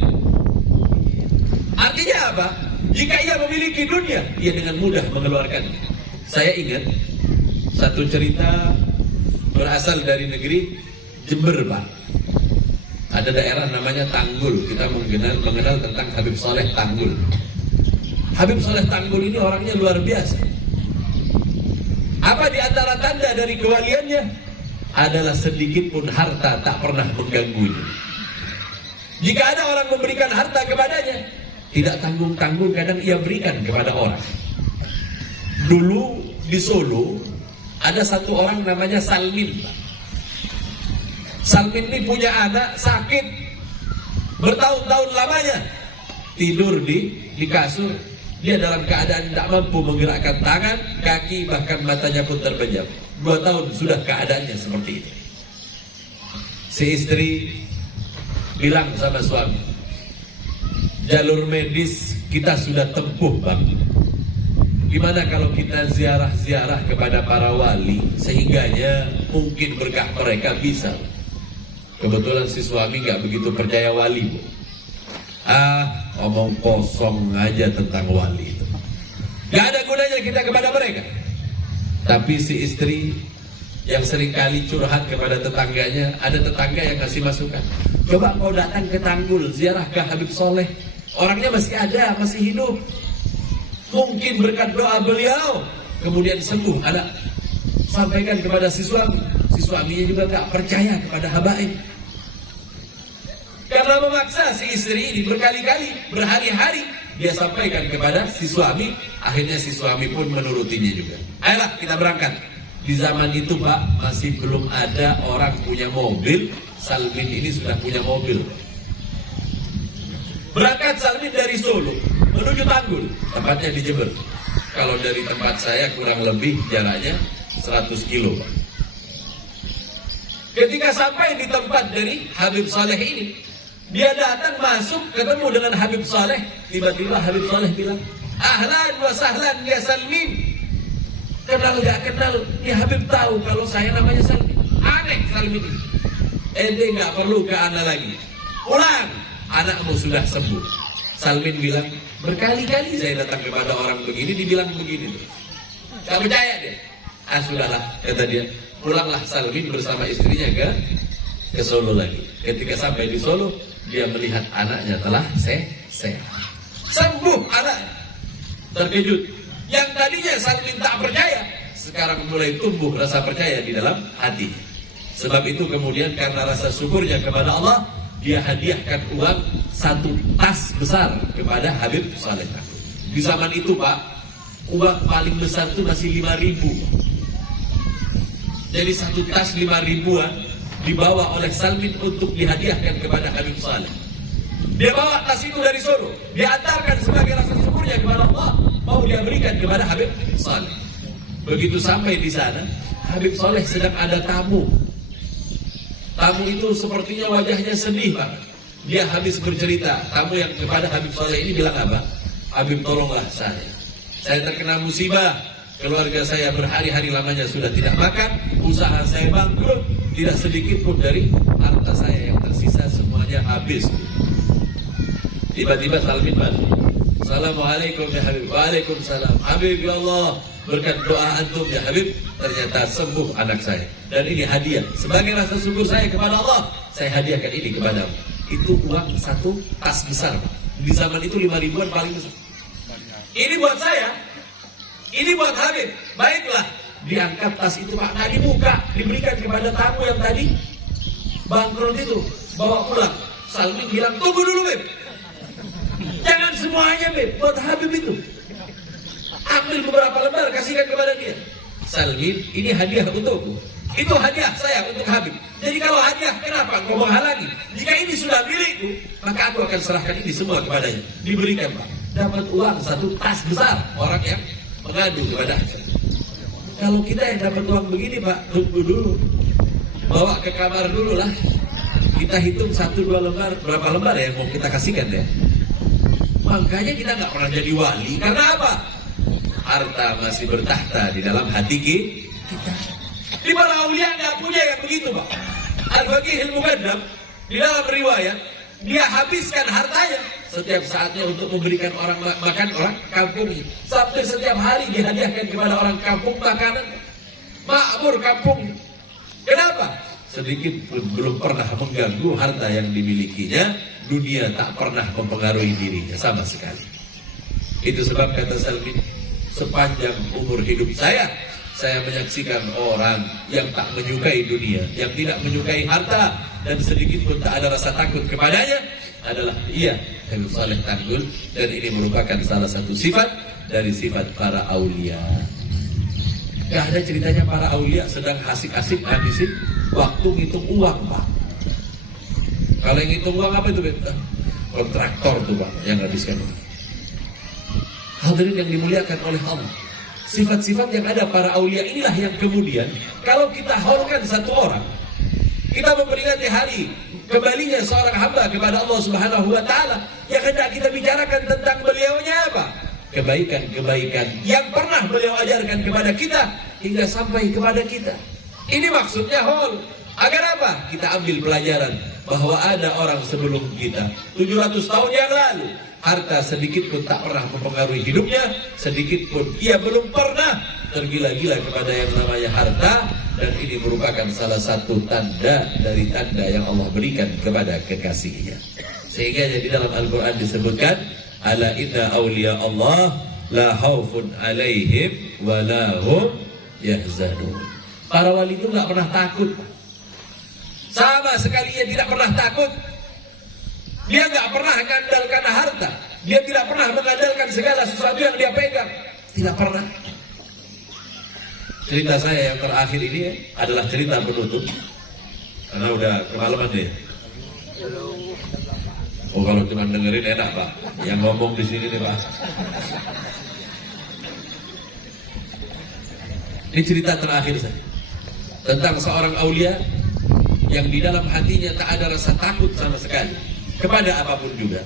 Artinya apa? Jika ia memiliki dunia, ia dengan mudah mengeluarkan. Saya ingat satu cerita berasal dari negeri Jember, Pak. Ada daerah namanya Tanggul. Kita mengenal tentang Habib Saleh Tanggul. Habib Saleh Tanggul ini orangnya luar biasa. Apa di antara tanda dari kewaliannya? Adalah sedikit pun harta tak pernah mengganggunya. Jika ada orang memberikan harta kepadanya, tidak tanggung-tanggung kadang ia berikan kepada orang. Dulu di Solo ada satu orang namanya Salmin. Salmin ini punya anak sakit bertahun-tahun lamanya, tidur di kasur. Dia dalam keadaan tidak mampu menggerakkan tangan, kaki, bahkan matanya pun terpejam. 2 tahun sudah keadaannya seperti itu. Si istri bilang sama suami, jalur medis kita sudah tempuh, Bang. Gimana kalau kita ziarah-ziarah kepada para wali, sehingganya mungkin berkah mereka bisa. Kebetulan si suami nggak begitu percaya wali, Bu. Omong kosong aja tentang wali itu. Gak ada gunanya kita kepada mereka. Tapi si istri yang seringkali curhat kepada tetangganya, ada tetangga yang ngasih masukan. Coba kau datang ke Tanggul, ziarah ke Habib Soleh. Orangnya masih ada, masih hidup. Mungkin berkat doa beliau kemudian sembuh anak. Sampaikan kepada si suami. Si suaminya juga gak percaya kepada habaib. Karena memaksa si istri ini berkali-kali, berhari-hari dia sampaikan kepada si suami. Akhirnya si suami pun menurutinya juga. Ayolah kita berangkat. Di zaman itu, Pak, masih belum ada orang punya mobil. Salmin ini sudah punya mobil. Berangkat Salmin dari Solo menuju Tanggul, tempatnya di Jember. Kalau dari tempat saya kurang lebih jaraknya 100 kilo, Pak. Ketika sampai di tempat dari Habib Saleh ini, dia datang masuk ketemu dengan Habib Saleh. Tiba-tiba Habib Saleh bilang, ahlan wa sahlan ya Salmin. Kenal gak kenal, ya Habib tahu kalau saya namanya Salmin. Aneh Salmin ini. Ente gak perlu ke ana lagi. Pulang, anakmu sudah sembuh. Salmin bilang, berkali-kali saya datang kepada orang begini, dibilang begini. Gak percaya dia. Sudahlah, kata dia. Pulanglah Salmin bersama istrinya ke Solo lagi. Ketika sampai di Solo, dia melihat anaknya telah sehat. Sembuh anaknya. Terkejut. Yang tadinya Salmin tak percaya, sekarang mulai tumbuh rasa percaya di dalam hati. Sebab itu kemudian karena rasa syukurnya kepada Allah, dia hadiahkan uang 1 tas besar kepada Habib Saleh. Di zaman itu, Pak, uang paling besar itu masih 5.000. Jadi 1 tas 5.000-an dibawa oleh Salmin untuk dihadiahkan kepada Habib Saleh. Dia bawa tas itu dari Solo, dia antarkan sebagai rasa syukurnya kepada Allah, mau dia berikan kepada Habib Saleh. Begitu sampai di sana, Habib Saleh sedang ada tamu. Tamu itu sepertinya wajahnya sedih, Pak. Dia habis bercerita. Tamu yang kepada Habib Saleh ini bilang apa? Habib, tolonglah saya. Saya terkena musibah. Keluarga saya berhari-hari lamanya sudah tidak makan. Usaha saya bangkrut. Tidak sedikit pun dari harta saya yang tersisa semuanya habis. Tiba-tiba Salmin masuk. Assalamualaikum ya Habib. Waalaikumsalam. Habib, ya Allah, berkat doa antum ya Habib, ternyata sembuh anak saya. Dan ini hadiah. Sebagai rasa syukur saya kepada Allah, saya hadiahkan ini kepadamu. Itu uang 1 tas besar, Pak. Di zaman itu 5.000-an paling besar. Ini buat saya. Ini buat Habib. Baiklah, diangkat tas itu, Pak, nggak dibuka, diberikan kepada tamu yang tadi bangkrut itu, bawa pulang. Salmin bilang, tunggu dulu Beb, jangan semuanya Beb, buat Habib itu. Ambil beberapa lembar, kasihkan kepada dia. Salmin, ini hadiah untukku. Itu hadiah saya untuk Habib. Jadi kalau hadiah, kenapa engkau menghalangi? Jika ini sudah milikku, maka aku akan serahkan ini semua kepadanya. Diberikan Pak. Dapat uang satu tas besar. Orang yang mengadu kepada. Kalau kita yang dapat uang begini Pak, tunggu dulu. Bawa ke kamar dulu lah. Kita hitung 1-2 lembar. Berapa lembar ya yang mau kita kasihkan ya? Makanya kita nggak pernah jadi wali. Karena apa? Harta masih bertahta di dalam hati kita. Di para aulia nggak punya yang begitu Pak. Al-Faqihul Muqaddam di dalam riwayat, dia habiskan hartanya setiap saatnya untuk memberikan orang makan orang kampungnya. Sampai setiap hari dihadiahkan kepada orang kampung makanan. Makmur kampungnya. Kenapa? Sedikit belum pernah mengganggu harta yang dimilikinya. Dunia tak pernah mempengaruhi dirinya sama sekali. Itu sebab kata Salmin, sepanjang umur hidup saya menyaksikan orang yang tak menyukai dunia, yang tidak menyukai harta, dan sedikit pun tak ada rasa takut kepadanya, adalah ia yang saleh tanggul. Dan ini merupakan salah satu sifat dari sifat para aulia. Gak ada ceritanya para aulia sedang asik-asik habisin waktu ngitung uang Pak. Kalau yang ngitung uang apa itu? Kontraktor tuh Pak yang habiskan. Hadirin yang dimuliakan oleh Allah, sifat-sifat yang ada para aulia inilah yang kemudian kalau kita haulkan satu orang, kita memperingati hari kembalinya seorang hamba kepada Allah Subhanahu wa taala, yang hendak kita bicarakan tentang beliaunya apa? Kebaikan-kebaikan yang pernah beliau ajarkan kepada kita hingga sampai kepada kita. Ini maksudnya haul. Agar apa? Kita ambil pelajaran bahwa ada orang sebelum kita 700 tahun yang lalu, harta sedikit pun tak pernah mempengaruhi hidupnya, sedikit pun ia belum pernah tergila-gila kepada yang namanya harta. Dan ini merupakan salah satu tanda dari tanda yang Allah berikan kepada kekasihnya. Sehingga jadi dalam Al-Quran disebutkan, ala inna awliya Allah la haufun alaihim wa la hum yahzanun. Para wali itu gak pernah takut, sama sekali ia tidak pernah takut. Dia gak pernah mengandalkan harta, dia tidak pernah mengandalkan segala sesuatu yang dia pegang, tidak pernah. Cerita saya yang terakhir ini adalah cerita penutup, karena udah kemalaman deh. Oh kalau cuma dengerin enak Pak, yang ngomong di sini nih Pak. Ini cerita terakhir saya tentang seorang aulia yang di dalam hatinya tak ada rasa takut sama sekali kepada apapun juga.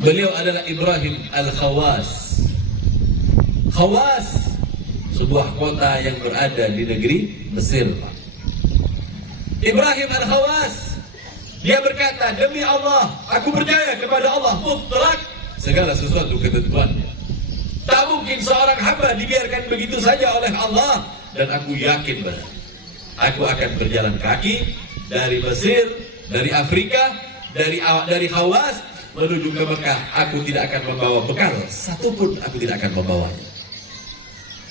Beliau adalah Ibrahim Al-Khawas. Khawas, sebuah kota yang berada di negeri Mesir. Ibrahim Al-Khawas, dia berkata, demi Allah, aku percaya kepada Allah mutlak segala sesuatu ketentuannya. Tak mungkin seorang hamba dibiarkan begitu saja oleh Allah. Dan aku yakin benar, aku akan berjalan kaki dari Mesir, dari Afrika, dari Khawas menuju ke Mekah. Aku tidak akan membawa bekal satupun, aku tidak akan membawanya.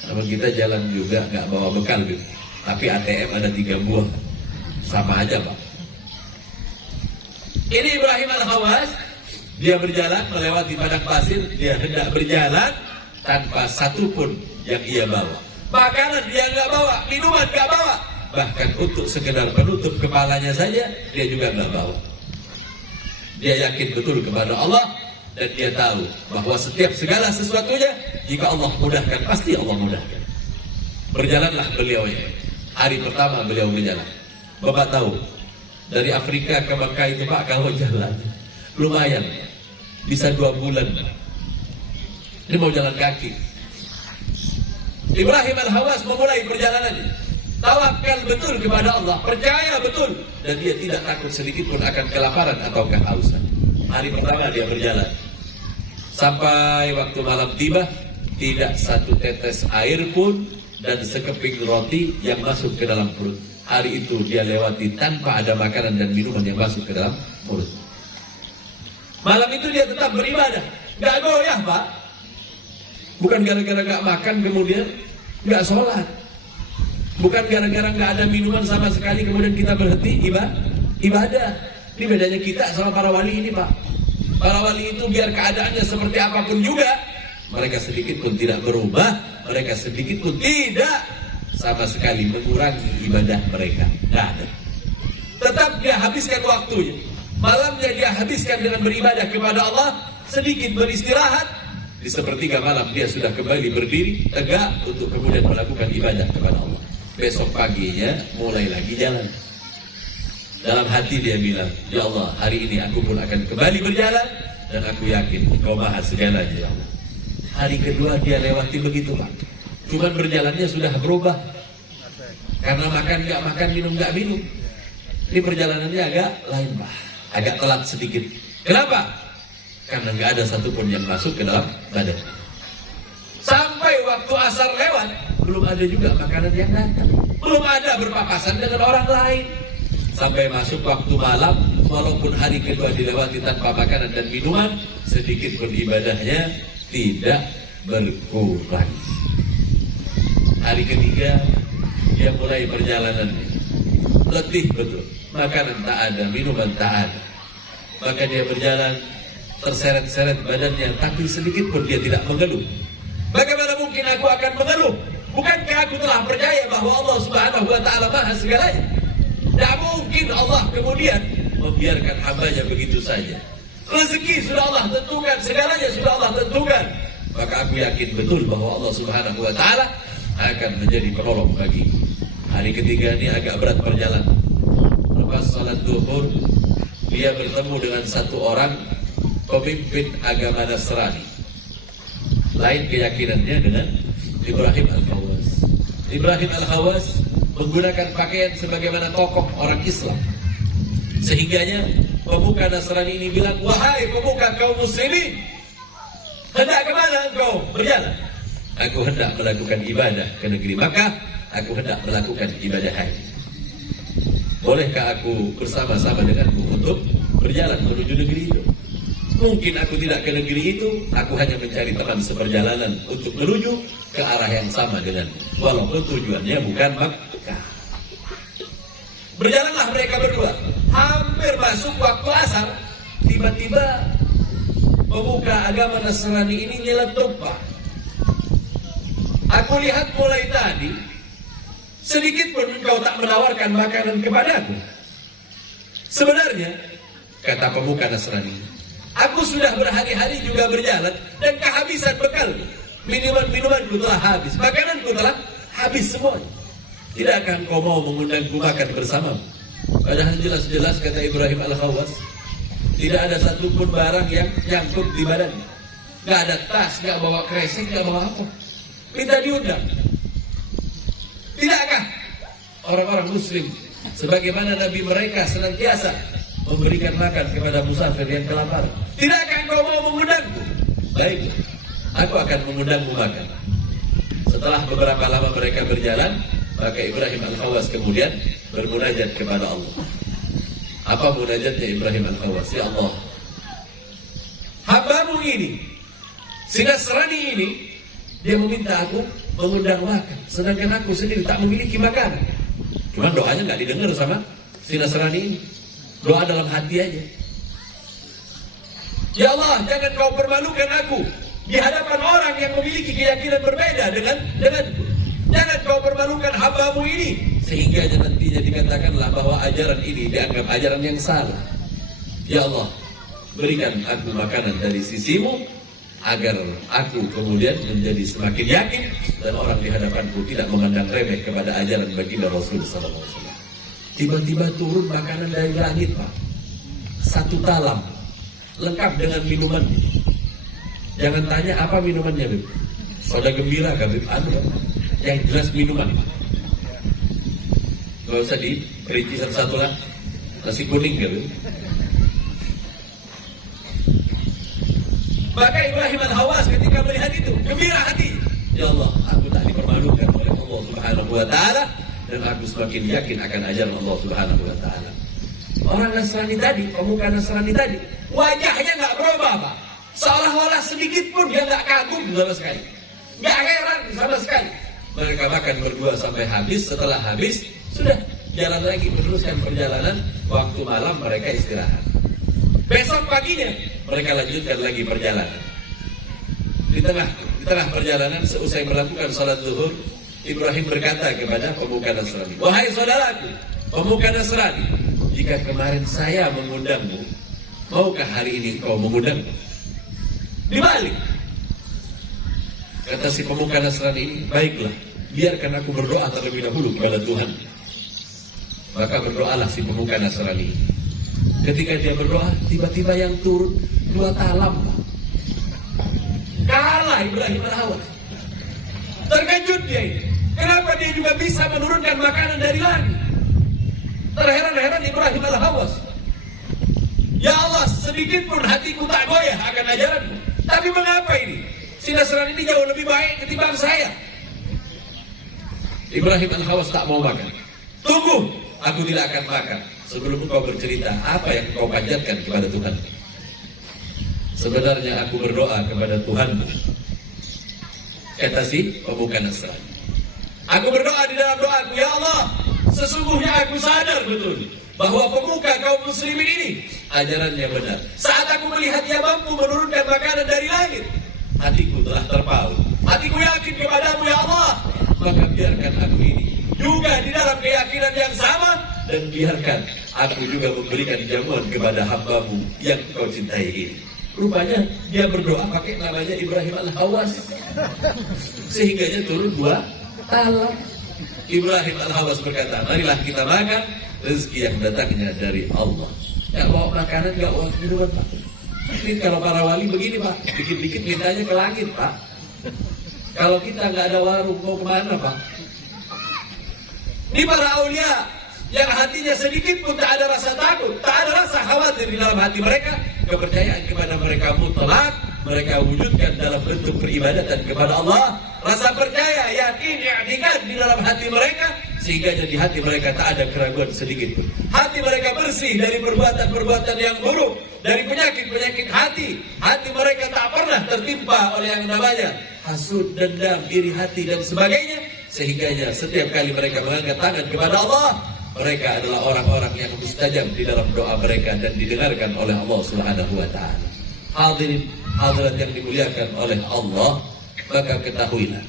Kalau kita jalan juga nggak bawa bekal gitu. Tapi ATM ada 3 buah, sama aja Pak. Ini Ibrahim Al-Khawas, dia berjalan melewati padang pasir, dia hendak berjalan tanpa satupun yang ia bawa. Makanan dia nggak bawa, minuman nggak bawa, bahkan untuk sekedar penutup kepalanya saja dia juga nggak bawa. Dia yakin betul kepada Allah dan dia tahu bahwa setiap segala sesuatunya jika Allah mudahkan, pasti Allah mudahkan. Berjalanlah beliau ya. Hari pertama beliau berjalan. Bapak tahu, dari Afrika ke Mekah itu Pak, kalau jalan lumayan bisa 2 bulan. Ini mau jalan kaki. Ibrahim Al-Khawas memulai perjalanannya, tawakal betul kepada Allah, percaya betul, dan dia tidak takut sedikit pun akan kelaparan atau kehausan. Hari pertama dia berjalan, sampai waktu malam tiba, tidak satu tetes air pun dan sekeping roti yang masuk ke dalam perut. Hari itu dia lewati tanpa ada makanan dan minuman yang masuk ke dalam perut. Malam itu dia tetap beribadah, gak goyah Pak. Bukan gara-gara gak makan kemudian gak sholat, bukan gara-gara gak ada minuman sama sekali kemudian kita berhenti ibadah. Ini bedanya kita sama para wali ini, Pak. Para wali itu biar keadaannya seperti apapun juga, mereka sedikit pun tidak berubah, mereka sedikit pun tidak sama sekali mengurangi ibadah mereka. Tidak ada. Tetap dia habiskan waktunya. Malamnya dia habiskan dengan beribadah kepada Allah, sedikit beristirahat. Di sepertiga malam dia sudah kembali berdiri tegak untuk kemudian melakukan ibadah kepada Allah. Besok paginya mulai lagi jalan. Dalam hati dia bilang, ya Allah, hari ini aku pun akan kembali berjalan, dan aku yakin Engkau maha segalanya, ya Allah. Hari kedua dia lewati begitu, Pak. Cuman berjalannya sudah berubah. Karena makan nggak makan, minum nggak minum. Ini perjalanannya agak lain, Pak. Agak telat sedikit. Kenapa? Karena nggak ada satupun yang masuk ke dalam badan. Sampai waktu asar lewat, belum ada juga makanan yang datang. Belum ada berpapasan dengan orang lain. Sampai masuk waktu malam, walaupun hari kedua dilewati tanpa makanan dan minuman, sedikit pun ibadahnya tidak berkurang. Hari ketiga, dia mulai perjalanannya. Letih betul. Makanan tak ada, minuman tak ada. Maka dia berjalan, terseret-seret badannya, tapi sedikit pun dia tidak mengeluh. Bagaimana mungkin aku akan mengeluh? Bukankah aku telah percaya bahwa Allah Subhanahu wa Ta'ala maha segalanya? Tidak mungkin Allah kemudian membiarkan hambanya begitu saja. Rezeki sudah Allah tentukan, segalanya sudah Allah tentukan. Maka aku yakin betul bahwa Allah Subhanahu wa Ta'ala akan menjadi penolong bagi. Hari ketiga ini agak berat perjalanan. Lepas salat zuhur, dia bertemu dengan satu orang pemimpin agama Nasrani. Lain keyakinannya dengan Ibrahim Al-Khawas. Ibrahim Al-Khawas menggunakan pakaian sebagaimana tokoh orang Islam. Sehingganya pemuka Nasrani ini bilang, wahai pemuka kaum muslimin, hendak kemana engkau berjalan? Aku hendak melakukan ibadah ke negeri Makkah. Aku hendak melakukan ibadah haji. Bolehkah aku bersama-sama denganmu untuk berjalan menuju negeri itu? Mungkin aku tidak ke negeri itu, aku hanya mencari teman seperjalanan untuk menuju ke arah yang sama denganmu, walaupun tujuannya bukan Makkah. Berjalanlah mereka berdua. Hampir masuk waktu asar, tiba-tiba pemuka agama Nasrani ini nyeletuk, Pak. Aku lihat mulai tadi, sedikit pun engkau tak menawarkan makanan kepadaku. Sebenarnya, kata pemuka Nasrani, aku sudah berhari-hari juga berjalan dan kehabisan bekal. Minuman-minumanku telah habis, makananku telah habis semua. Tidakkah engkau mau mengundangku makan bersamamu? Padahal jelas-jelas kata Ibrahim Al-Khawas, tidak ada satupun barang yang nyangkut di badannya. Gak ada tas, gak bawa kresek, gak bawa apa. Minta diundang. Tidakkah orang-orang muslim sebagaimana Nabi mereka senantiasa memberikan makan kepada musafir yang kelaparan? Tidakkah engkau mau mengundangku? Baik, aku akan mengundangmu makan. Setelah beberapa lama mereka berjalan, maka Ibrahim Al-Khawas kemudian bermunajat kepada Allah. Apa munajatnya Ibrahim Al-Khawas? Ya Allah, hambamu ini, si Nasrani ini, dia meminta aku mengundang makan, sedangkan aku sendiri tak memiliki makanan. Cuma doanya nggak didengar sama si Nasrani ini. Doa dalam hati aja. Ya Allah, jangan kau permalukan aku di hadapan orang yang memiliki keyakinan berbeda denganku. Jangan kau permalukan hambamu ini, sehingga nantinya dikatakanlah bahwa ajaran ini dianggap ajaran yang salah. Ya Allah, berikan aku makanan dari sisimu, agar aku kemudian menjadi semakin yakin dan orang di hadapanku tidak memandang remeh kepada ajaran baginda Rasul sallallahu alaihi wasallam. Tiba-tiba turun makanan dari langit, Pak. Satu talam lengkap dengan minuman. Jangan tanya apa minumannya, Bib. Soda gembira, Bib. Yang jelas minuman, Pak. Gak usah diperinci satu-satu lah. Nasi kuning, Bib. Maka Ibrahim Al-Khawas ketika melihat itu gembira hati. Ya Allah, aku tak dipermalukan oleh Allah Subhanahu wa Ta'ala, dan aku semakin yakin akan ajaran Allah Subhanahu wa Ta'ala. Orang Nasrani tadi, pemuka Nasrani tadi, wajahnya nggak berubah, Pak. Seolah-olah sedikit pun dia nggak kagum sama sekali, nggak heran sama sekali. Mereka makan berdua sampai habis. Setelah habis, sudah jalan lagi, meneruskan perjalanan. Waktu malam mereka istirahat. Besok paginya mereka lanjutkan lagi perjalanan. Di tengah perjalanan, seusai melakukan salat zuhur, Ibrahim berkata kepada pemuka Nasrani, "Wahai saudaraku, pemuka Nasrani, jika kemarin saya mengundangmu, maukah hari ini kau mengundangku?" Dibalik. Kata si pemuka Nasrani ini, "Baiklah, biarkan aku berdoa terlebih dahulu kepada Tuhan." Maka berdoalah si pemuka Nasrani. Ketika dia berdoa, tiba-tiba yang turun 2 talam. Kalah Ibrahim Al-Hawas. Terkejut dia ini. Kenapa dia juga bisa menurunkan makanan dari langit? Terheran-heran Ibrahim Al-Hawas. Ya Allah, sedikit pun hatiku tak goyah akan ajaranmu. Tapi mengapa ini? Si Nasrani ini jauh lebih baik ketimbang saya. Ibrahim Al-Hawas tak mau makan. Tunggu, aku tidak akan makan sebelum engkau bercerita apa yang engkau panjatkan kepada Tuhan. Sebenarnya aku berdoa kepada Tuhanmu, kata si pemuka Nasrani. Aku berdoa di dalam doaku, ya Allah, sesungguhnya aku sadar betul bahwa pemuka kaum muslimin ini ajarannya benar. Saat aku melihat dia mampu menurunkan makanan dari langit, hatiku telah terpaut. Hatiku yakin kepadamu ya Allah. Maka biarkan aku ini juga di dalam keyakinan yang sama, dan biarkan aku juga memberikan jamuan kepada hambamu yang kau cintai ini. Rupanya dia berdoa pakai namanya Ibrahim Al-Hawas, sehingganya turun 2 talam. Ibrahim Al-Hawas berkata, marilah kita makan rezeki yang datangnya dari Allah. Gak bawa makanan, gak bawa minuman, Pak. Ini kalau para wali begini, Pak, dikit-dikit mintanya ke langit, Pak. Kalau kita gak ada warung, mau kemana, Pak? Ini para aulia yang hatinya sedikit pun tak ada rasa takut, tak ada rasa khawatir di dalam hati mereka. Kepercayaan kepada mereka mutlak mereka wujudkan dalam bentuk peribadatan kepada Allah. Rasa percaya, yakin, i'tikad di dalam hati mereka, sehingga di hati mereka tak ada keraguan sedikit pun. Hati mereka bersih dari perbuatan-perbuatan yang buruk, dari penyakit-penyakit hati. Hati mereka tak pernah tertimpa oleh yang namanya hasud, dendam, iri hati dan sebagainya. Sehingganya setiap kali mereka mengangkat tangan kepada Allah, mereka adalah orang-orang yang mustajab di dalam doa mereka dan didengarkan oleh Allah Subhanahu wa taala. Hadirin hadirat yang dimuliakan oleh Allah, maka ketahuilah,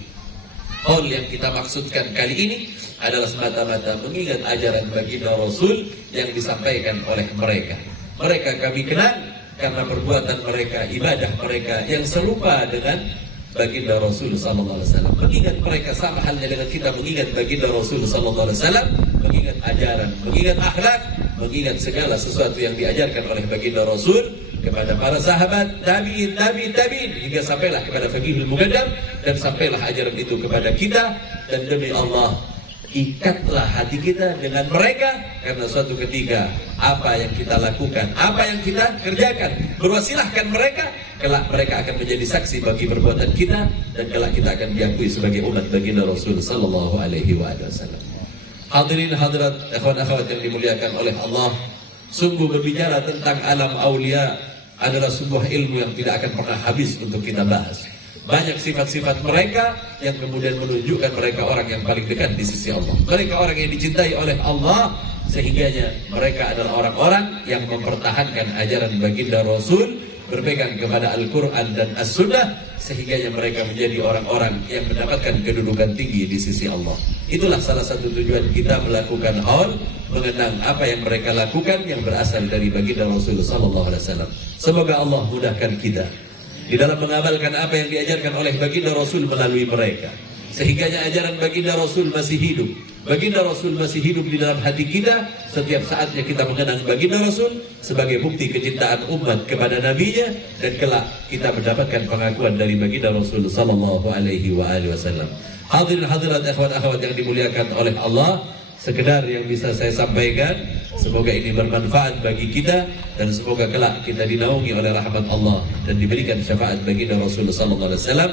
qaul yang kita maksudkan kali ini adalah semata-mata mengingat ajaran baginda Rasul yang disampaikan oleh mereka. Mereka kami kenal karena perbuatan mereka, ibadah mereka yang serupa dengan baginda Rasul sallallahu alaihi wasallam. Mengingat mereka sama halnya dengan kita mengingat baginda Rasul sallallahu alaihi wasallam, mengingat ajaran, mengingat akhlak, mengingat segala sesuatu yang diajarkan oleh baginda Rasul kepada para sahabat, tabi'in, hingga sampailah kepada Faqihul Muqaddam, dan sampailah ajaran itu kepada kita. Dan demi Allah, ikatlah hati kita dengan mereka, karena suatu ketika apa yang kita lakukan, apa yang kita kerjakan, berwasilahkan mereka, kelak mereka akan menjadi saksi bagi perbuatan kita, dan kelak kita akan diakui sebagai umat baginda Rasul sallallahu alaihi wasallam. Hadirin hadirat, ikhwan akhwat yang dimuliakan oleh Allah, sungguh berbicara tentang alam aulia adalah sebuah ilmu yang tidak akan pernah habis untuk kita bahas. Banyak sifat-sifat mereka yang kemudian menunjukkan mereka orang yang paling dekat di sisi Allah. Mereka orang yang dicintai oleh Allah, sehingganya mereka adalah orang-orang yang mempertahankan ajaran baginda Rasul, berpegang kepada Al-Quran dan As-Sunnah, sehingganya mereka menjadi orang-orang yang mendapatkan kedudukan tinggi di sisi Allah. Itulah salah satu tujuan kita melakukan haul, mengenang apa yang mereka lakukan yang berasal dari baginda Rasul sallallahu alaihi wasallam. Semoga Allah mudahkan kita di dalam mengamalkan apa yang diajarkan oleh baginda Rasul melalui mereka, sehingganya ajaran baginda Rasul masih hidup. Baginda Rasul masih hidup di dalam hati kita. Setiap saatnya kita mengenang baginda Rasul sebagai bukti kecintaan umat kepada nabinya, dan kelak kita mendapatkan pengakuan dari baginda Rasul sallallahu alaihi wasallam. Hadirin hadirat ikhwan akhwat yang dimuliakan oleh Allah, sekedar yang bisa saya sampaikan, semoga ini bermanfaat bagi kita, dan semoga kelak kita dinaungi oleh rahmat Allah dan diberikan syafaat baginda Rasul sallallahu alaihi wasallam.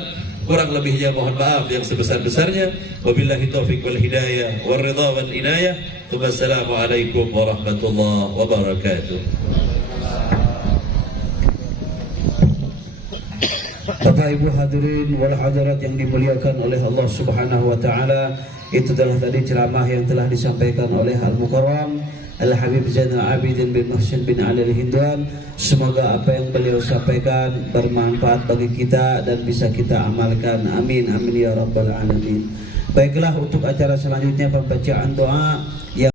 Kurang lebihnya mohon maaf yang sebesar-besarnya. Wabillahi taufiq wal hidayah wal ridha wal inayah. Wassalamualaikum warahmatullahi wabarakatuh. Bapak Ibu hadirin wal hadirat yang dimuliakan oleh Allah Subhanahu wa taala, Itu adalah tadi ceramah yang telah disampaikan oleh Al-Mukarram Al-Habib Zainal Abidin bin Muhsin bin Ali Al-Hindwan. Semoga apa yang beliau sampaikan bermanfaat bagi kita dan bisa kita amalkan. Amin, amin ya rabbal alamin. Baiklah, untuk acara selanjutnya pembacaan doa yang